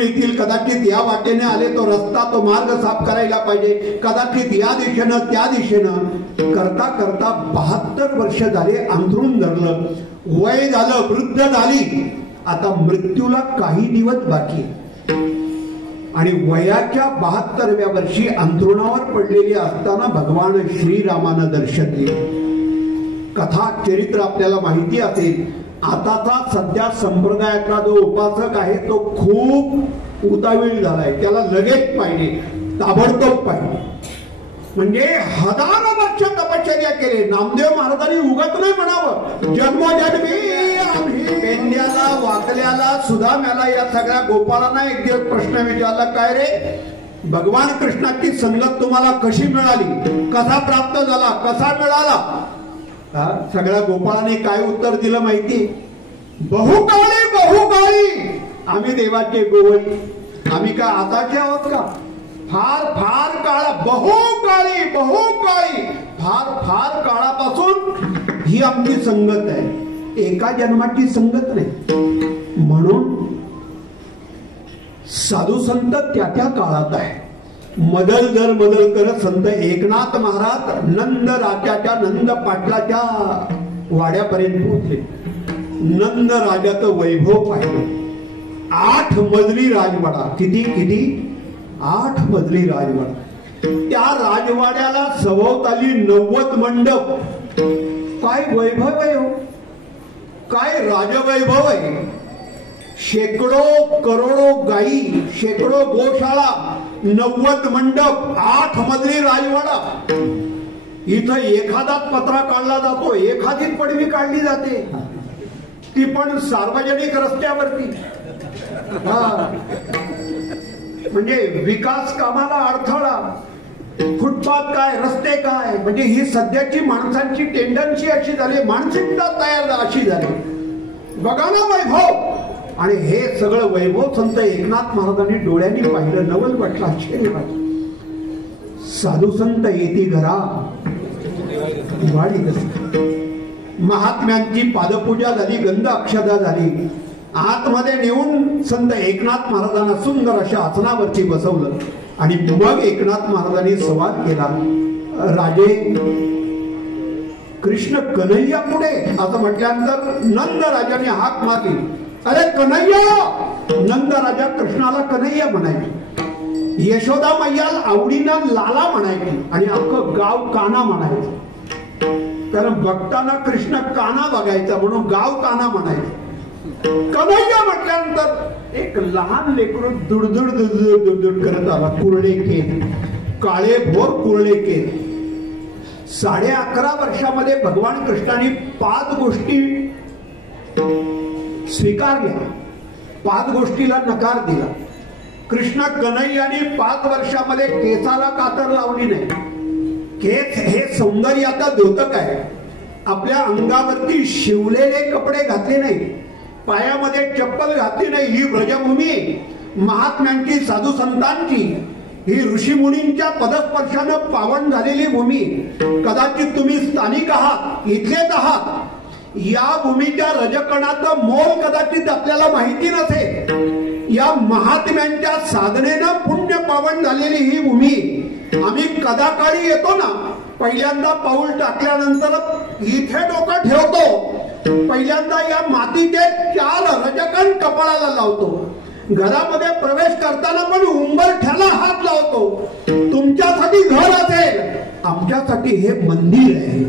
येतील, कदाचित या वाटेने आले तो रस्ता, तो मार्ग साफ करायला पाहिजे, कदाचित या दिशेनं त्या दिशेनं करता करता 72 वर्ष झाले. अंथरूण धरलं, वय झालं, वृद्ध झाली. आता मृत्यूला काही दिवस बाकी आणि वयाच्या 72व्या वर्षी अंथरुणावर पडलेली असताना भगवान श्रीरामानं दर्शन दिलं. कथा चरित्र आपल्याला माहिती असेल. आताचा सध्या संप्रदायातला जो उपासक आहे तो खूप उतावीळ झालाय. त्याला लगेच पाहिजे, ताबडतोब पाहिजे. म्हणजे हजारो वर्ष तपश्चर्या केले. नामदेव महाराजांनी उगत नाही म्हणावं, जन्मोजन्मी पेंड्याला, वाकल्याला, सुदाम्याला, या सगळ्या गोपाळांना एक दिवस प्रश्न विचारला, काय रे भगवान कृष्णाची संगत तुम्हाला कशी मिळाली, कसा प्राप्त झाला, कसा मिळाला? सगळ्या गोपाळांनी काय उत्तर दिलं माहिती? बहुकाळी आम्ही देवाचे गोवई. आम्ही काय आताचे आहोत का? फार फार काळ, बहुकाळी फार काळापासून ही आमची संगत आहे. एका जन्माची संगत नाही. म्हणून साधू संत त्या काळात आहे. मदल करत संत एकनाथ महाराज नंद राजाच्या, नंद पाटलाच्या वाड्यापर्यंत पोहोचले. नंद राजाचं वैभव पाहिलं. 8 मजली राजवाडा. किती 8 मजली राजवाडा. त्या राजवाड्याला सभोवताली 90 मंडप. काय वैभव आहे हो, काय राजवैभव आहे. शेकडो करोडो गाई, शेकडो गोशाळा, 90 मंडप, 8 मजली राजवाडा. इथं एखादाच पत्रा काढला जातो, एखादीच पडवी काढली जाते, ती पण सार्वजनिक रस्त्यावरती. म्हणजे विकास कामाला अडथळा. फुटपाथ काय, रस्ते काय, म्हणजे ही सध्याची माणसांची टेंडन्सी अशी झाली, मानसिकता तयार अशी झाली. बघा ना वैभव. आणि हे सगळं वैभव संत एकनाथ महाराजांनी डोळ्यांनी पाहिलं. नवल वाटलं, आश्चर्य वाटलं. साधू संत येती घरा दिवाळी कसं. महात्म्यांची पादपूजा झाली, गंध अक्षदा झाली. आतमध्ये नेऊन संत एकनाथ महाराजांना सुंदर अशा आसनावरती बसवलं. आणि मग एकनाथ महाराजांनी संवाद केला. राजे कृष्ण कन्हैया पुढे असं म्हटल्यानंतर नंद राजाने हाक मारली. अरे कन्हैया. नंद राजा कृष्णाला कन्हैया म्हणायचे. यशोदा मैयाला आवडीनं लाला म्हणायचे आणि अख्खं गाव काना म्हणायचं. कारण बघताना कृष्ण काना बघायचा म्हणून गाव काना म्हणायचं. कन्हैया म्हटल्यानंतर एक लहान लेकरू दुडदुड करत आला. कुरळे केस, काळे भोर कुरळे केस. 11.5 वर्षामध्ये भगवान कृष्णाने 5 गोष्टी स्वीकारल्या, 5 गोष्टीला नकार दिला. कृष्ण कन्हैयाने 5 वर्षामध्ये केसाला कातर लावली नाही. केस हे सौंदर्याचा द्योतक आहे. आपल्या अंगावरती शिवलेले कपडे घातले नाही, पायामध्ये चप्पल घातली नाही. ही व्रजभूमी महात्म्यांची, साधू संतांची, ही ऋषीमुनींच्या पदस्पर्शानं पावन झालेली भूमी. कदाचित तुम्ही स्थानिक आहात, इथलेच आहात. या भूमीच्या रजकणाचं मोल कदाचित आपल्याला माहिती नसेल. या महात्म्यांच्या साधनेनं पुण्य पावन झालेली ही भूमी. आम्ही कदाकाळी येतो ना, पहिल्यांदा पाऊल टाकल्यानंतर इथे डोकं ठेवतो. पहिल्यांदा या मातीचे 4 रजकण कपाळाला लावतो. घरामध्ये प्रवेश करताना पण उंबरठ्याला हात लावतो. तुमच्यासाठी घर असेल, आमच्यासाठी हे मंदिर आहे.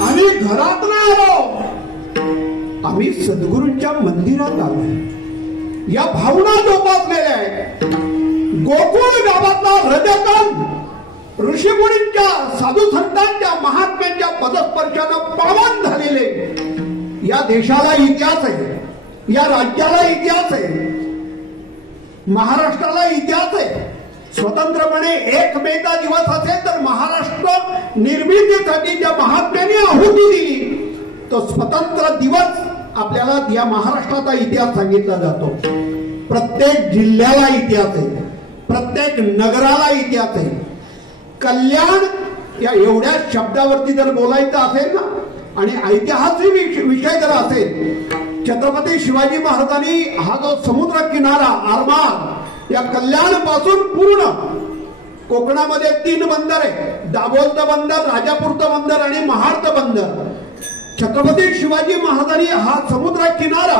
आम्ही घरात नाही आलो, आम्ही सद्गुरूंच्या मंदिरात आलो. या भावना जोपासलेल्या आहेत. गोकुळ गावातला रजकण ऋषीमुनींच्या, साधू संतांच्या, महात्म्यांच्या पदस्पर्शानं पावन झालेले. या देशाला इतिहास आहे, या राज्याला इतिहास आहे, महाराष्ट्राला इतिहास आहे. स्वतंत्रपणे 1 मेचा दिवस असेल तर महाराष्ट्र निर्मितीसाठी ज्या महात्म्यांनी आहुती दिली तो स्वतंत्र दिवस आपल्याला या महाराष्ट्राचा इतिहास सांगितला जातो. प्रत्येक जिल्ह्याला इतिहास आहे, प्रत्येक नगराला इतिहास आहे. कल्याण या एवढ्या शब्दावरती जर बोलायचं असेल ना, आणि ऐतिहासिक विषय जर असेल, छत्रपती शिवाजी महाराजांनी हा जो समुद्र किनारा आरमार या कल्याण पासून पूर्ण कोकणामध्ये 3 बंदर आहे, दाभोळचं बंदर, राजापूरचं बंदर आणि महाडचं बंदर. छत्रपती शिवाजी महाराजांनी हा समुद्र किनारा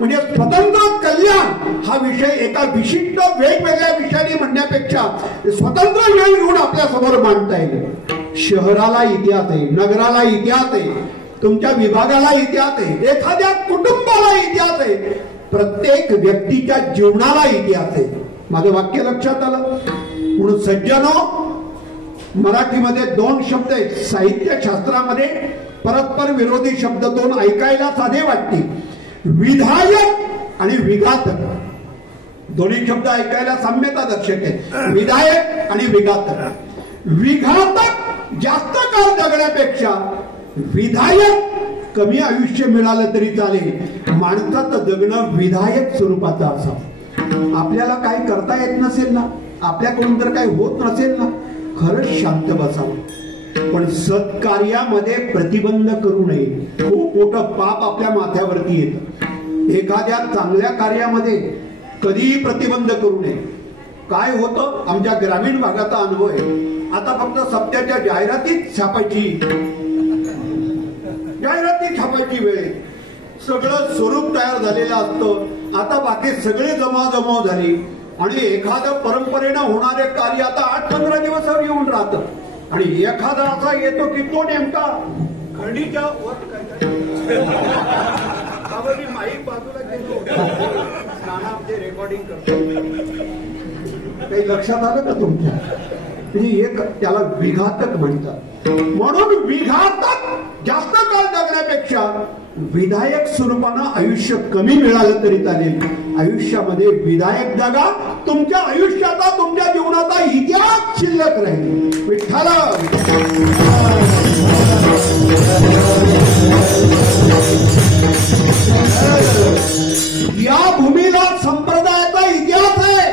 म्हणजे स्वतंत्र कल्याण हा विषय एका विशिष्ट वेगवेगळ्या विषयाने म्हणण्यापेक्षा स्वतंत्र वेळ घेऊन आपल्या समोर मांडता येईल. शहराला इतिहास आहे, नगराला इतिहास आहे, तुमच्या विभागाला इतिहास आहे, एखाद्या कुटुंबाला इतिहास आहे, प्रत्येक व्यक्तीच्या जीवनाला इतिहास आहे. माझं वाक्य लक्षात आलं. म्हणून सज्जनो, मराठीमध्ये 2 शब्द आहेत. साहित्यशास्त्रामध्ये परस्पर विरोधी शब्द 2 ऐकायला साधे वाटतील. विधायक आणि विघातक. दोन्ही शब्द ऐकायला साम्यता दर्शक आहेत. विधायक आणि विघातक. विघातक जास्त काळ जगण्यापेक्षा विधायक कमी आयुष्य मिळालं तरी चालेल. माणसाचं जगणं विधायक स्वरूपाचं असावं. आपल्याला काही करता येत नसेल ना, आपल्याकडून जर काही होत नसेल ना, खरंच शांत बसावं. पण सत्कार्यामध्ये प्रतिबंध करू नये. खूप मोठं पाप आपल्या माथ्यावरती येतं. एखाद्या चांगल्या कार्यामध्ये कधीही प्रतिबंध करू नये. काय होतं, आमच्या ग्रामीण भागाचा अनुभव आहे. आता फक्त सप्त्याच्या जाहिरातीत छापायची वेळ, सगळं स्वरूप तयार झालेलं असतं. आता बाकी सगळे जमाव झाली आणि एखादं परंपरेनं होणारे कार्य आता 8-15 दिवसावर येऊन राहतं. आणि एखादा असा येतो की तो नेमका खंडीच्या माईक बाजूला गेलो, रेकॉर्डिंग करतो. काही लक्षात आलं का तुमच्या? एक त्याला विघातक म्हणतात. म्हणून विघातक जास्त काळ जगण्यापेक्षा विधायक स्वरूपानं आयुष्य कमी मिळालं तरी चालेल. आयुष्यामध्ये विधायक जगा. तुमच्या आयुष्याचा, तुमच्या जीवनाचा इतिहास शिल्लक राहील. विठ्ठल या भूमीला संप्रदायाचा इतिहास आहे.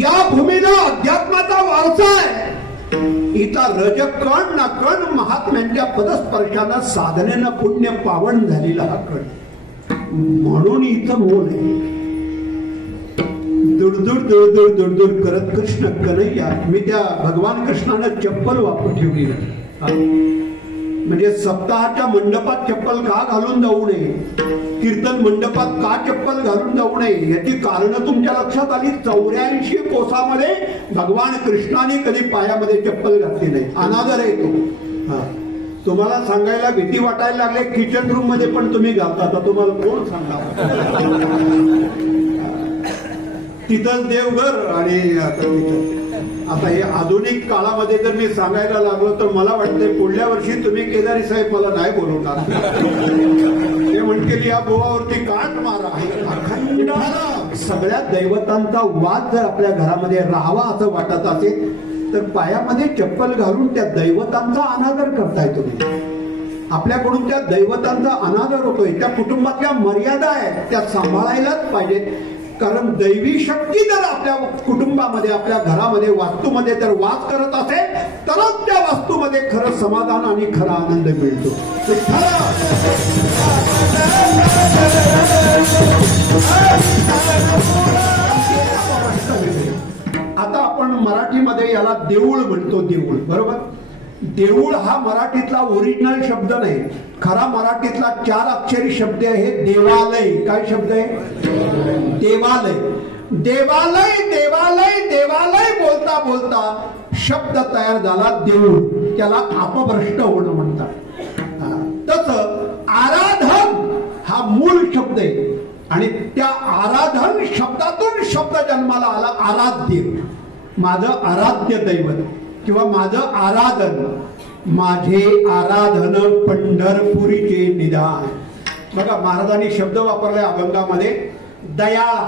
या भूमीला अध्यात्माचा वारसा आहे. इथला रजकण ना कण महात्म्यांच्या पदस्पर्शानं साधनेनं पुण्य पावन झालेला हा कण. म्हणून इथं मोल आहे. दुडदुड दुडदुड दुडदुड करत कृष्ण कन्हैया. मी त्या भगवान कृष्णानं चप्पल वापरून ठेवली नाही. म्हणजे सप्ताहाच्या मंडपात चप्पल का घालून जाऊ नये, कीर्तन मंडपात का चप्पल घालून जाऊ नये, याची कारण तुमच्या लक्षात आली. 84 कोसामध्ये भगवान कृष्णाने कधी पायामध्ये चप्पल घातली नाही. अनादर आहे तो. तुम्हाला सांगायला भीती वाटायला लागले, किचन रूम मध्ये पण तुम्ही घालता. आता तुम्हाला कोण सांगा? तिथंच देवघर आणि आता हे आधुनिक काळामध्ये जर मी सांगायला लागलो तर मला वाटतंय पुढल्या वर्षी तुम्ही केदारी साहेब मला नाही बोलवणार. ते म्हणतील या बोवावरती काट मारा. अखंड सगळ्या दैवतांचा वाद जर आपल्या घरामध्ये राहावा असं वाटत असेल तर पायामध्ये चप्पल घालून त्या दैवतांचा अनादर करताय तुम्ही. आपल्याकडून त्या दैवतांचा अनादर होतोय. त्या कुटुंबातल्या मर्यादा आहेत, त्या सांभाळायलाच पाहिजेत. कारण दैवी शक्ती जर आपल्या कुटुंबामध्ये, आपल्या घरामध्ये, वास्तूमध्ये जर वास करत असेल तरच त्या वास्तूमध्ये खरं समाधान आणि खरा आनंद मिळतो. आता आपण मराठीमध्ये याला देऊळ म्हणतो. देऊळ, बरोबर. देऊळ हा मराठीतला ओरिजिनल शब्द नाही. खरा मराठीतला 4 अक्षरी शब्द आहे देवालय. काय शब्द आहे? देवालय. देवालय देवालय देवालय बोलता बोलता शब्द तयार झाला देऊळ. त्याला अपभ्रष्ट होणं म्हणतात. तसं आराधन हा मूळ शब्द आहे आणि त्या आराधन शब्दातून शब्द जन्माला आला आराध्य. माझं आराध्य दैवत किंवा माझं आराधन. माझे आराधन पंढरपुरीचे निदान. बघा महाराजांनी शब्द वापरलाय अभंगामध्ये. दयाळा,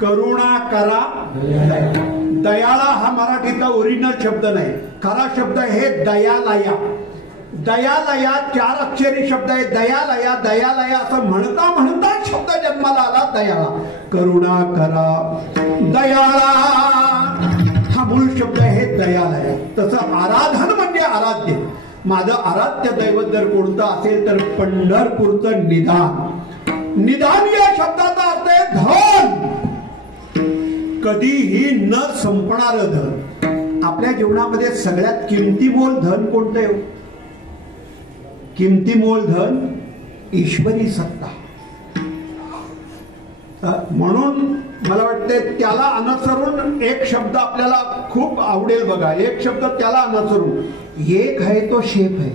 करुणा करा. दयाळा हा मराठीचा ओरिजिनल शब्द नाही. खरा शब्द हे दयालया. दयालया 4 अक्षरी शब्द आहे. दयालया दयालया असं म्हणता म्हणता शब्द जन्माला आला दयाला. करुणा करा दयाळा हा मूळ शब्द आहे दयालया. तसं आराधन म्हणजे आराध्य. माझं आराध्य दैवत जर कोणतं असेल तर पंढरपूरचं निदान. निदान या शब्दाचा अर्थ आहे धन, कधीही न संपणार धन. आपल्या जीवनामध्ये सगळ्यात किमतीमोल धन कोणतं आहे? किमतीमोल धन ईश्वरी सत्ता. म्हणून मला वाटते त्याला अनुसरून एक शब्द आपल्याला खूप आवडेल बघा. एक शब्द त्याला अनुसरून, एक है तो शेप है.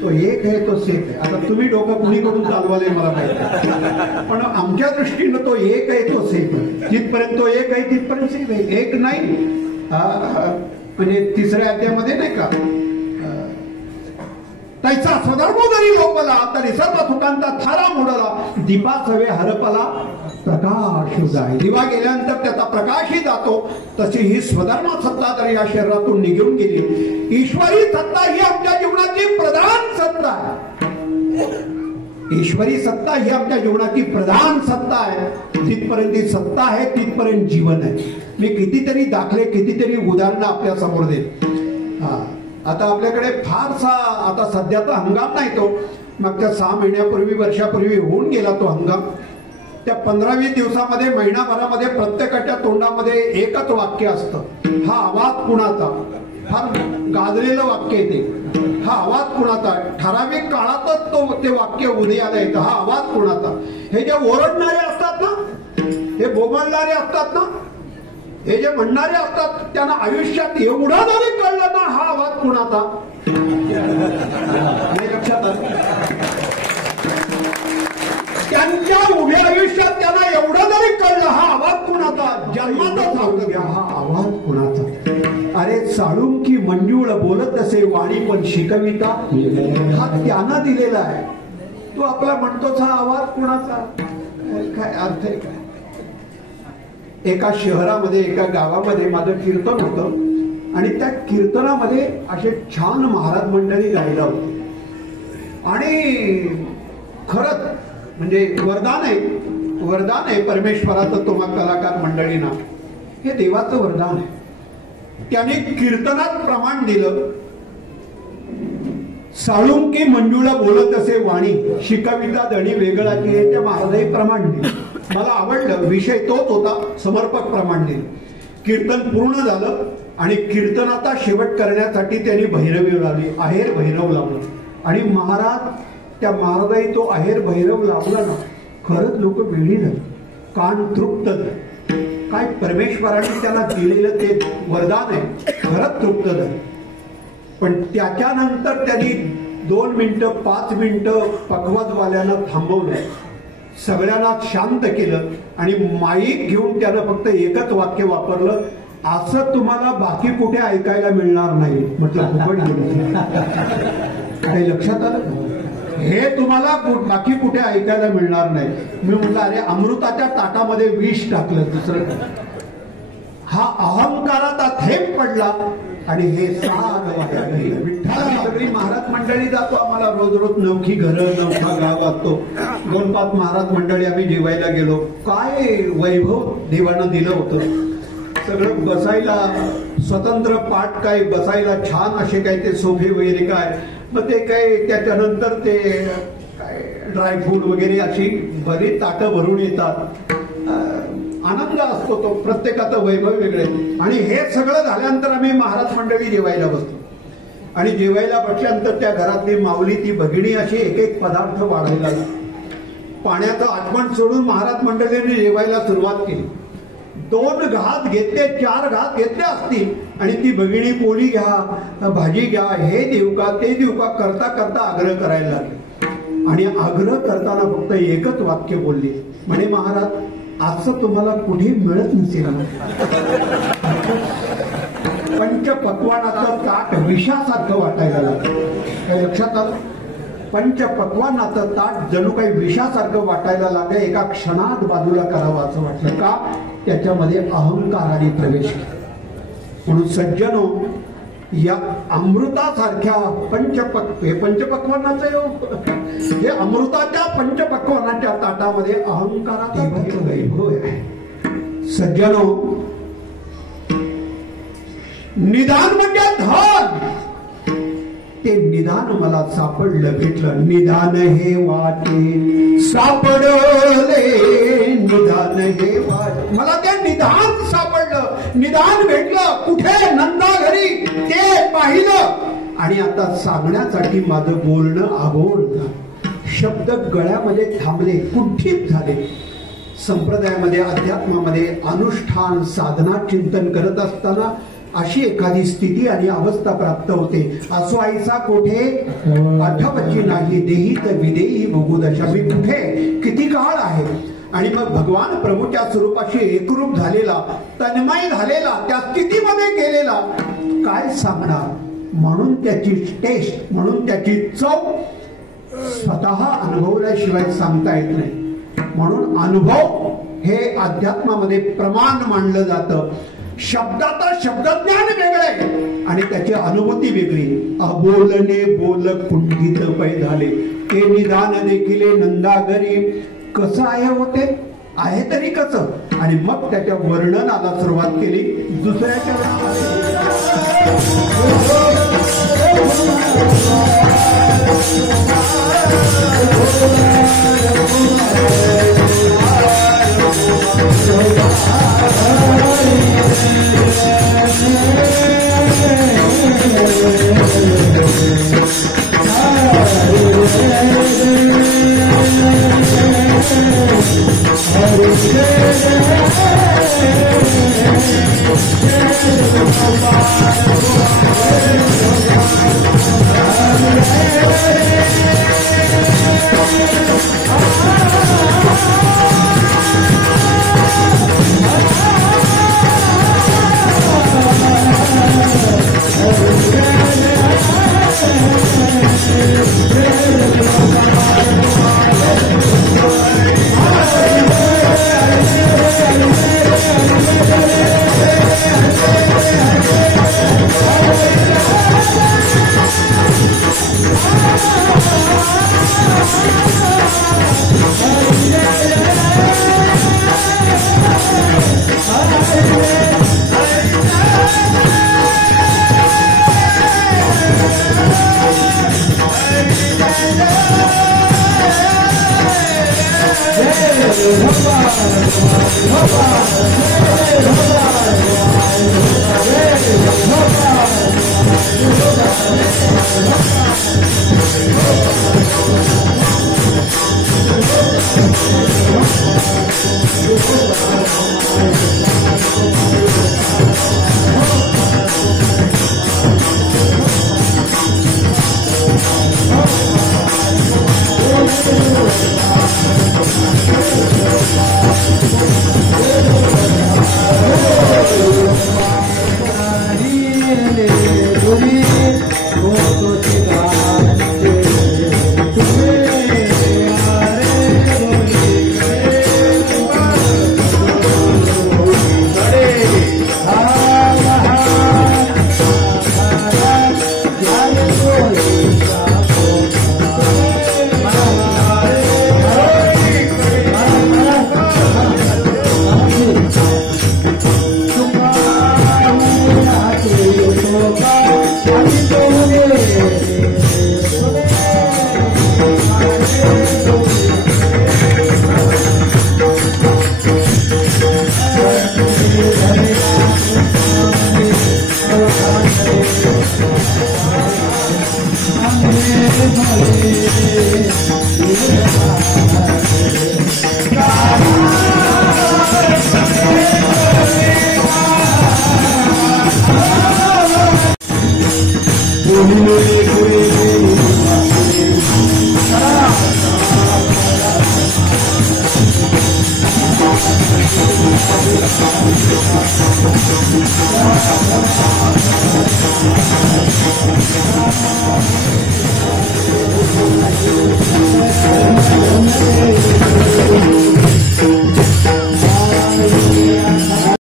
तो एक है तो शेप आहे. आता तुम्ही डोकं कुणीकडून चालवाले मला माहिती, पण आमच्या दृष्टीनं तो एक आहे तो सेफ आहे. जिथपर्यंत तो एक आहे तिथपर्यंत सेफ आहे. एक नाही म्हणजे 3ऱ्या अध्यायामध्ये नाही का, तैसा स्वधर्म जरी लोपला तरी सर्व सुखांचा थारा मोडला. दीपा सवे हरपला प्रकाश जाय. दिवा गेल्यानंतर त्याचा प्रकाशही जातो. तशी ही स्वधर्म सत्ता जर या शरीरातून निघून गेली. ईश्वरी सत्ता ही आमच्या जीवनाची प्रधान सत्ता आहे. ईश्वरी सत्ता ही आमच्या जीवनाची प्रधान सत्ता आहे. जिथपर्यंत ही सत्ता आहे तिथपर्यंत जीवन आहे. मी कितीतरी दाखले कितीतरी उदाहरणं आपल्या समोर देत. आता आपल्याकडे फारसा आता सध्याचा हंगाम नाही. तो मागच्या 6 महिन्यापूर्वी वर्षापूर्वी होऊन गेला तो हंगाम. त्या 15-20 दिवसामध्ये महिनाभरामध्ये प्रत्येकाच्या तोंडामध्ये एकच वाक्य असतं, हा आवाज कुणाचा. फार गाजलेलं वाक्य येते, हा आवाज कुणाचा. ठराविक काळातच ते वाक्य उदयाला येतं, हा आवाज कुणाचा. हे जे ओरडणारे असतात ना, हे बोंबलणारे असतात ना, हे जे म्हणणारे असतात त्यांना आयुष्यात एवढा जरी कळलं ना हा आवाज कुणाचा, लक्षात आलं. त्यांच्या उभ्या आयुष्यात त्यांना एवढं जरी कळलं हा आवाज कुणाचा, जन्माचा सांगतो घ्या हा आवाज कुणाचा. अरे साळुंकी मंजूळ बोलत असे वाणी पण शिकविता, हा त्यांना दिलेला आहे. तो आपला म्हणतोच हा आवाज कुणाचा. काय अर्थ आहे काय. एका शहरामध्ये एका गावामध्ये माझं कीर्तन होतं आणि त्या कीर्तनामध्ये असे छान महाराज मंडळी गायला होते. आणि खरंच म्हणजे वरदान आहे परमेश्वराचं तुम्हा कलाकार मंडळींना. हे देवाचं वरदान आहे. त्याने कीर्तनात प्रमाण दिलं, साळुंकी मंजुळा बोलत असे वाणी शिकविता दणी वेगळाची. हे त्या महाराजांनी प्रमाण दिलं. मला आवडलं. विषय तोच होता, समर्पक प्रमाण दिलं. कीर्तन पूर्ण झालं आणि कीर्तनाचा शेवट करण्यासाठी त्यांनी भैरवी लावली, आहेर भैरव लावलं. आणि महाराज त्या महाराजांनी तो आहेर भैरव लावला ना, खरंच लोक वेळी झाली, कान तृप्त झाले. काय परमेश्वराने त्याला दिलेलं ते वरदान आहे, खरंच तृप्त झालं. पण त्याच्यानंतर त्यांनी 2 मिनिटं 5 मिनिटं पखवाजवाल्यांना थांबवलं, सगळ्यांना शांत केलं आणि माईक घेऊन त्यानं फक्त एकच वाक्य वापरलं, असं तुम्हाला बाकी कुठे ऐकायला मिळणार नाही. म्हटलं फुकट गेलं. काही लक्षात आलं. हे तुम्हाला बाकी कुठे ऐकायला मिळणार नाही. मी म्हटलं अरे अमृताच्या ताटामध्ये विष टाकलं दुसरं. हा अहंकाराचा थेंब पडला आणि हे सारं विठ्ठल. सगळी महाराज मंडळी जातो आम्हाला रोज रोज, नवखी घरं नवखा गाव वाचतो. 2-5 महाराज मंडळी आम्ही जेवायला गेलो. काय वैभव देवानं दिलं होतं. सगळं बसायला स्वतंत्र पाठ, काय बसायला छान असे काय ते सोफे वगैरे काय, मग ते काय त्याच्यानंतर ते काय ड्रायफ्रूट वगैरे अशी बरीच ताटं भरून येतात. आनंद असतो तो, प्रत्येकाचं वैभव वेगळे. आणि हे सगळं झाल्यानंतर आम्ही महाराज मंडळी जेवायला बसतो. आणि जेवायला बसल्यानंतर त्या घरातली माऊली ती भगिनी अशी एक एक पदार्थ वाढायला लागली. पाण्याचं आठवण सोडून महाराज मंडळींनी जेवायला सुरुवात केली. 2 घात घेतले, 4 घात घेतले असतील आणि ती भगिनी पोळी घ्या, भाजी घ्या, हे देऊ का ते देऊ का करता करता आग्रह करायला लागले. आणि आग्रह करताना फक्त एकच वाक्य बोलली, म्हणे महाराज असं तुम्हाला कुठे मिळत नसेल. पंचपक्वानाचं ताट विषासारखं वाटायला लागलं. लक्षात आलं. पंचपक्वानाचं ताट जणू काही विषासारखं वाटायला लागलं. एका क्षणात बाजूला करावं असं वाटलं. का? त्याच्यामध्ये अहंकाराने प्रवेश केला. म्हणून सज्जनो, या अमृतासारख्या पंचपक्वानाचं हे अमृताच्या पंचपक्वानाच्या ताटामध्ये अहंकाराचा वैभव आहे. सज्जनो, निदान म्हणजे धन. ते निदान मला सापडलं, भेटलं. निदान हे वाटे सापडले, निदान हे वाटे. मला ते निदान सापडलं, निदान भेटलं. कुठे? नंदा घरी. ते पाहिलं आणि आता सांगण्यासाठी माझं बोलणं अघोर. शब्द गळ्यामध्ये थांबले, कुंठित झाले. संप्रदायामध्ये, अध्यात्मामध्ये अनुष्ठान साधना चिंतन करत असताना अशी एखादी स्थिती आणि अवस्था प्राप्त होते. असो आईचा कोठे आठवची नाही, देही तर विदेही भोगुदशा. मी कुठे, किती काळ आहे. आणि मग भगवान प्रभूच्या स्वरूपाशी एकरूप झालेला, तन्मय झालेला, त्या स्थितीमध्ये गेलेला काय सांगणार. म्हणून त्याची टेस्ट, म्हणून त्याची चव स्वतः अनुभवल्याशिवाय सांगता येत नाही. म्हणून अनुभव हे अध्यात्मामध्ये प्रमाण मानलं जातं. शब्दाचा शब्दज्ञान वेगळे आणि त्याची अनुभूती वेगळी. अबोलने बोल कुंठित पै झाले, ते निदान देखिले नंदाघरी. कसं आहे होते, आहे तरी कसं. आणि मग त्याच्या वर्णनाला सुरुवात केली. दुसऱ्याच्या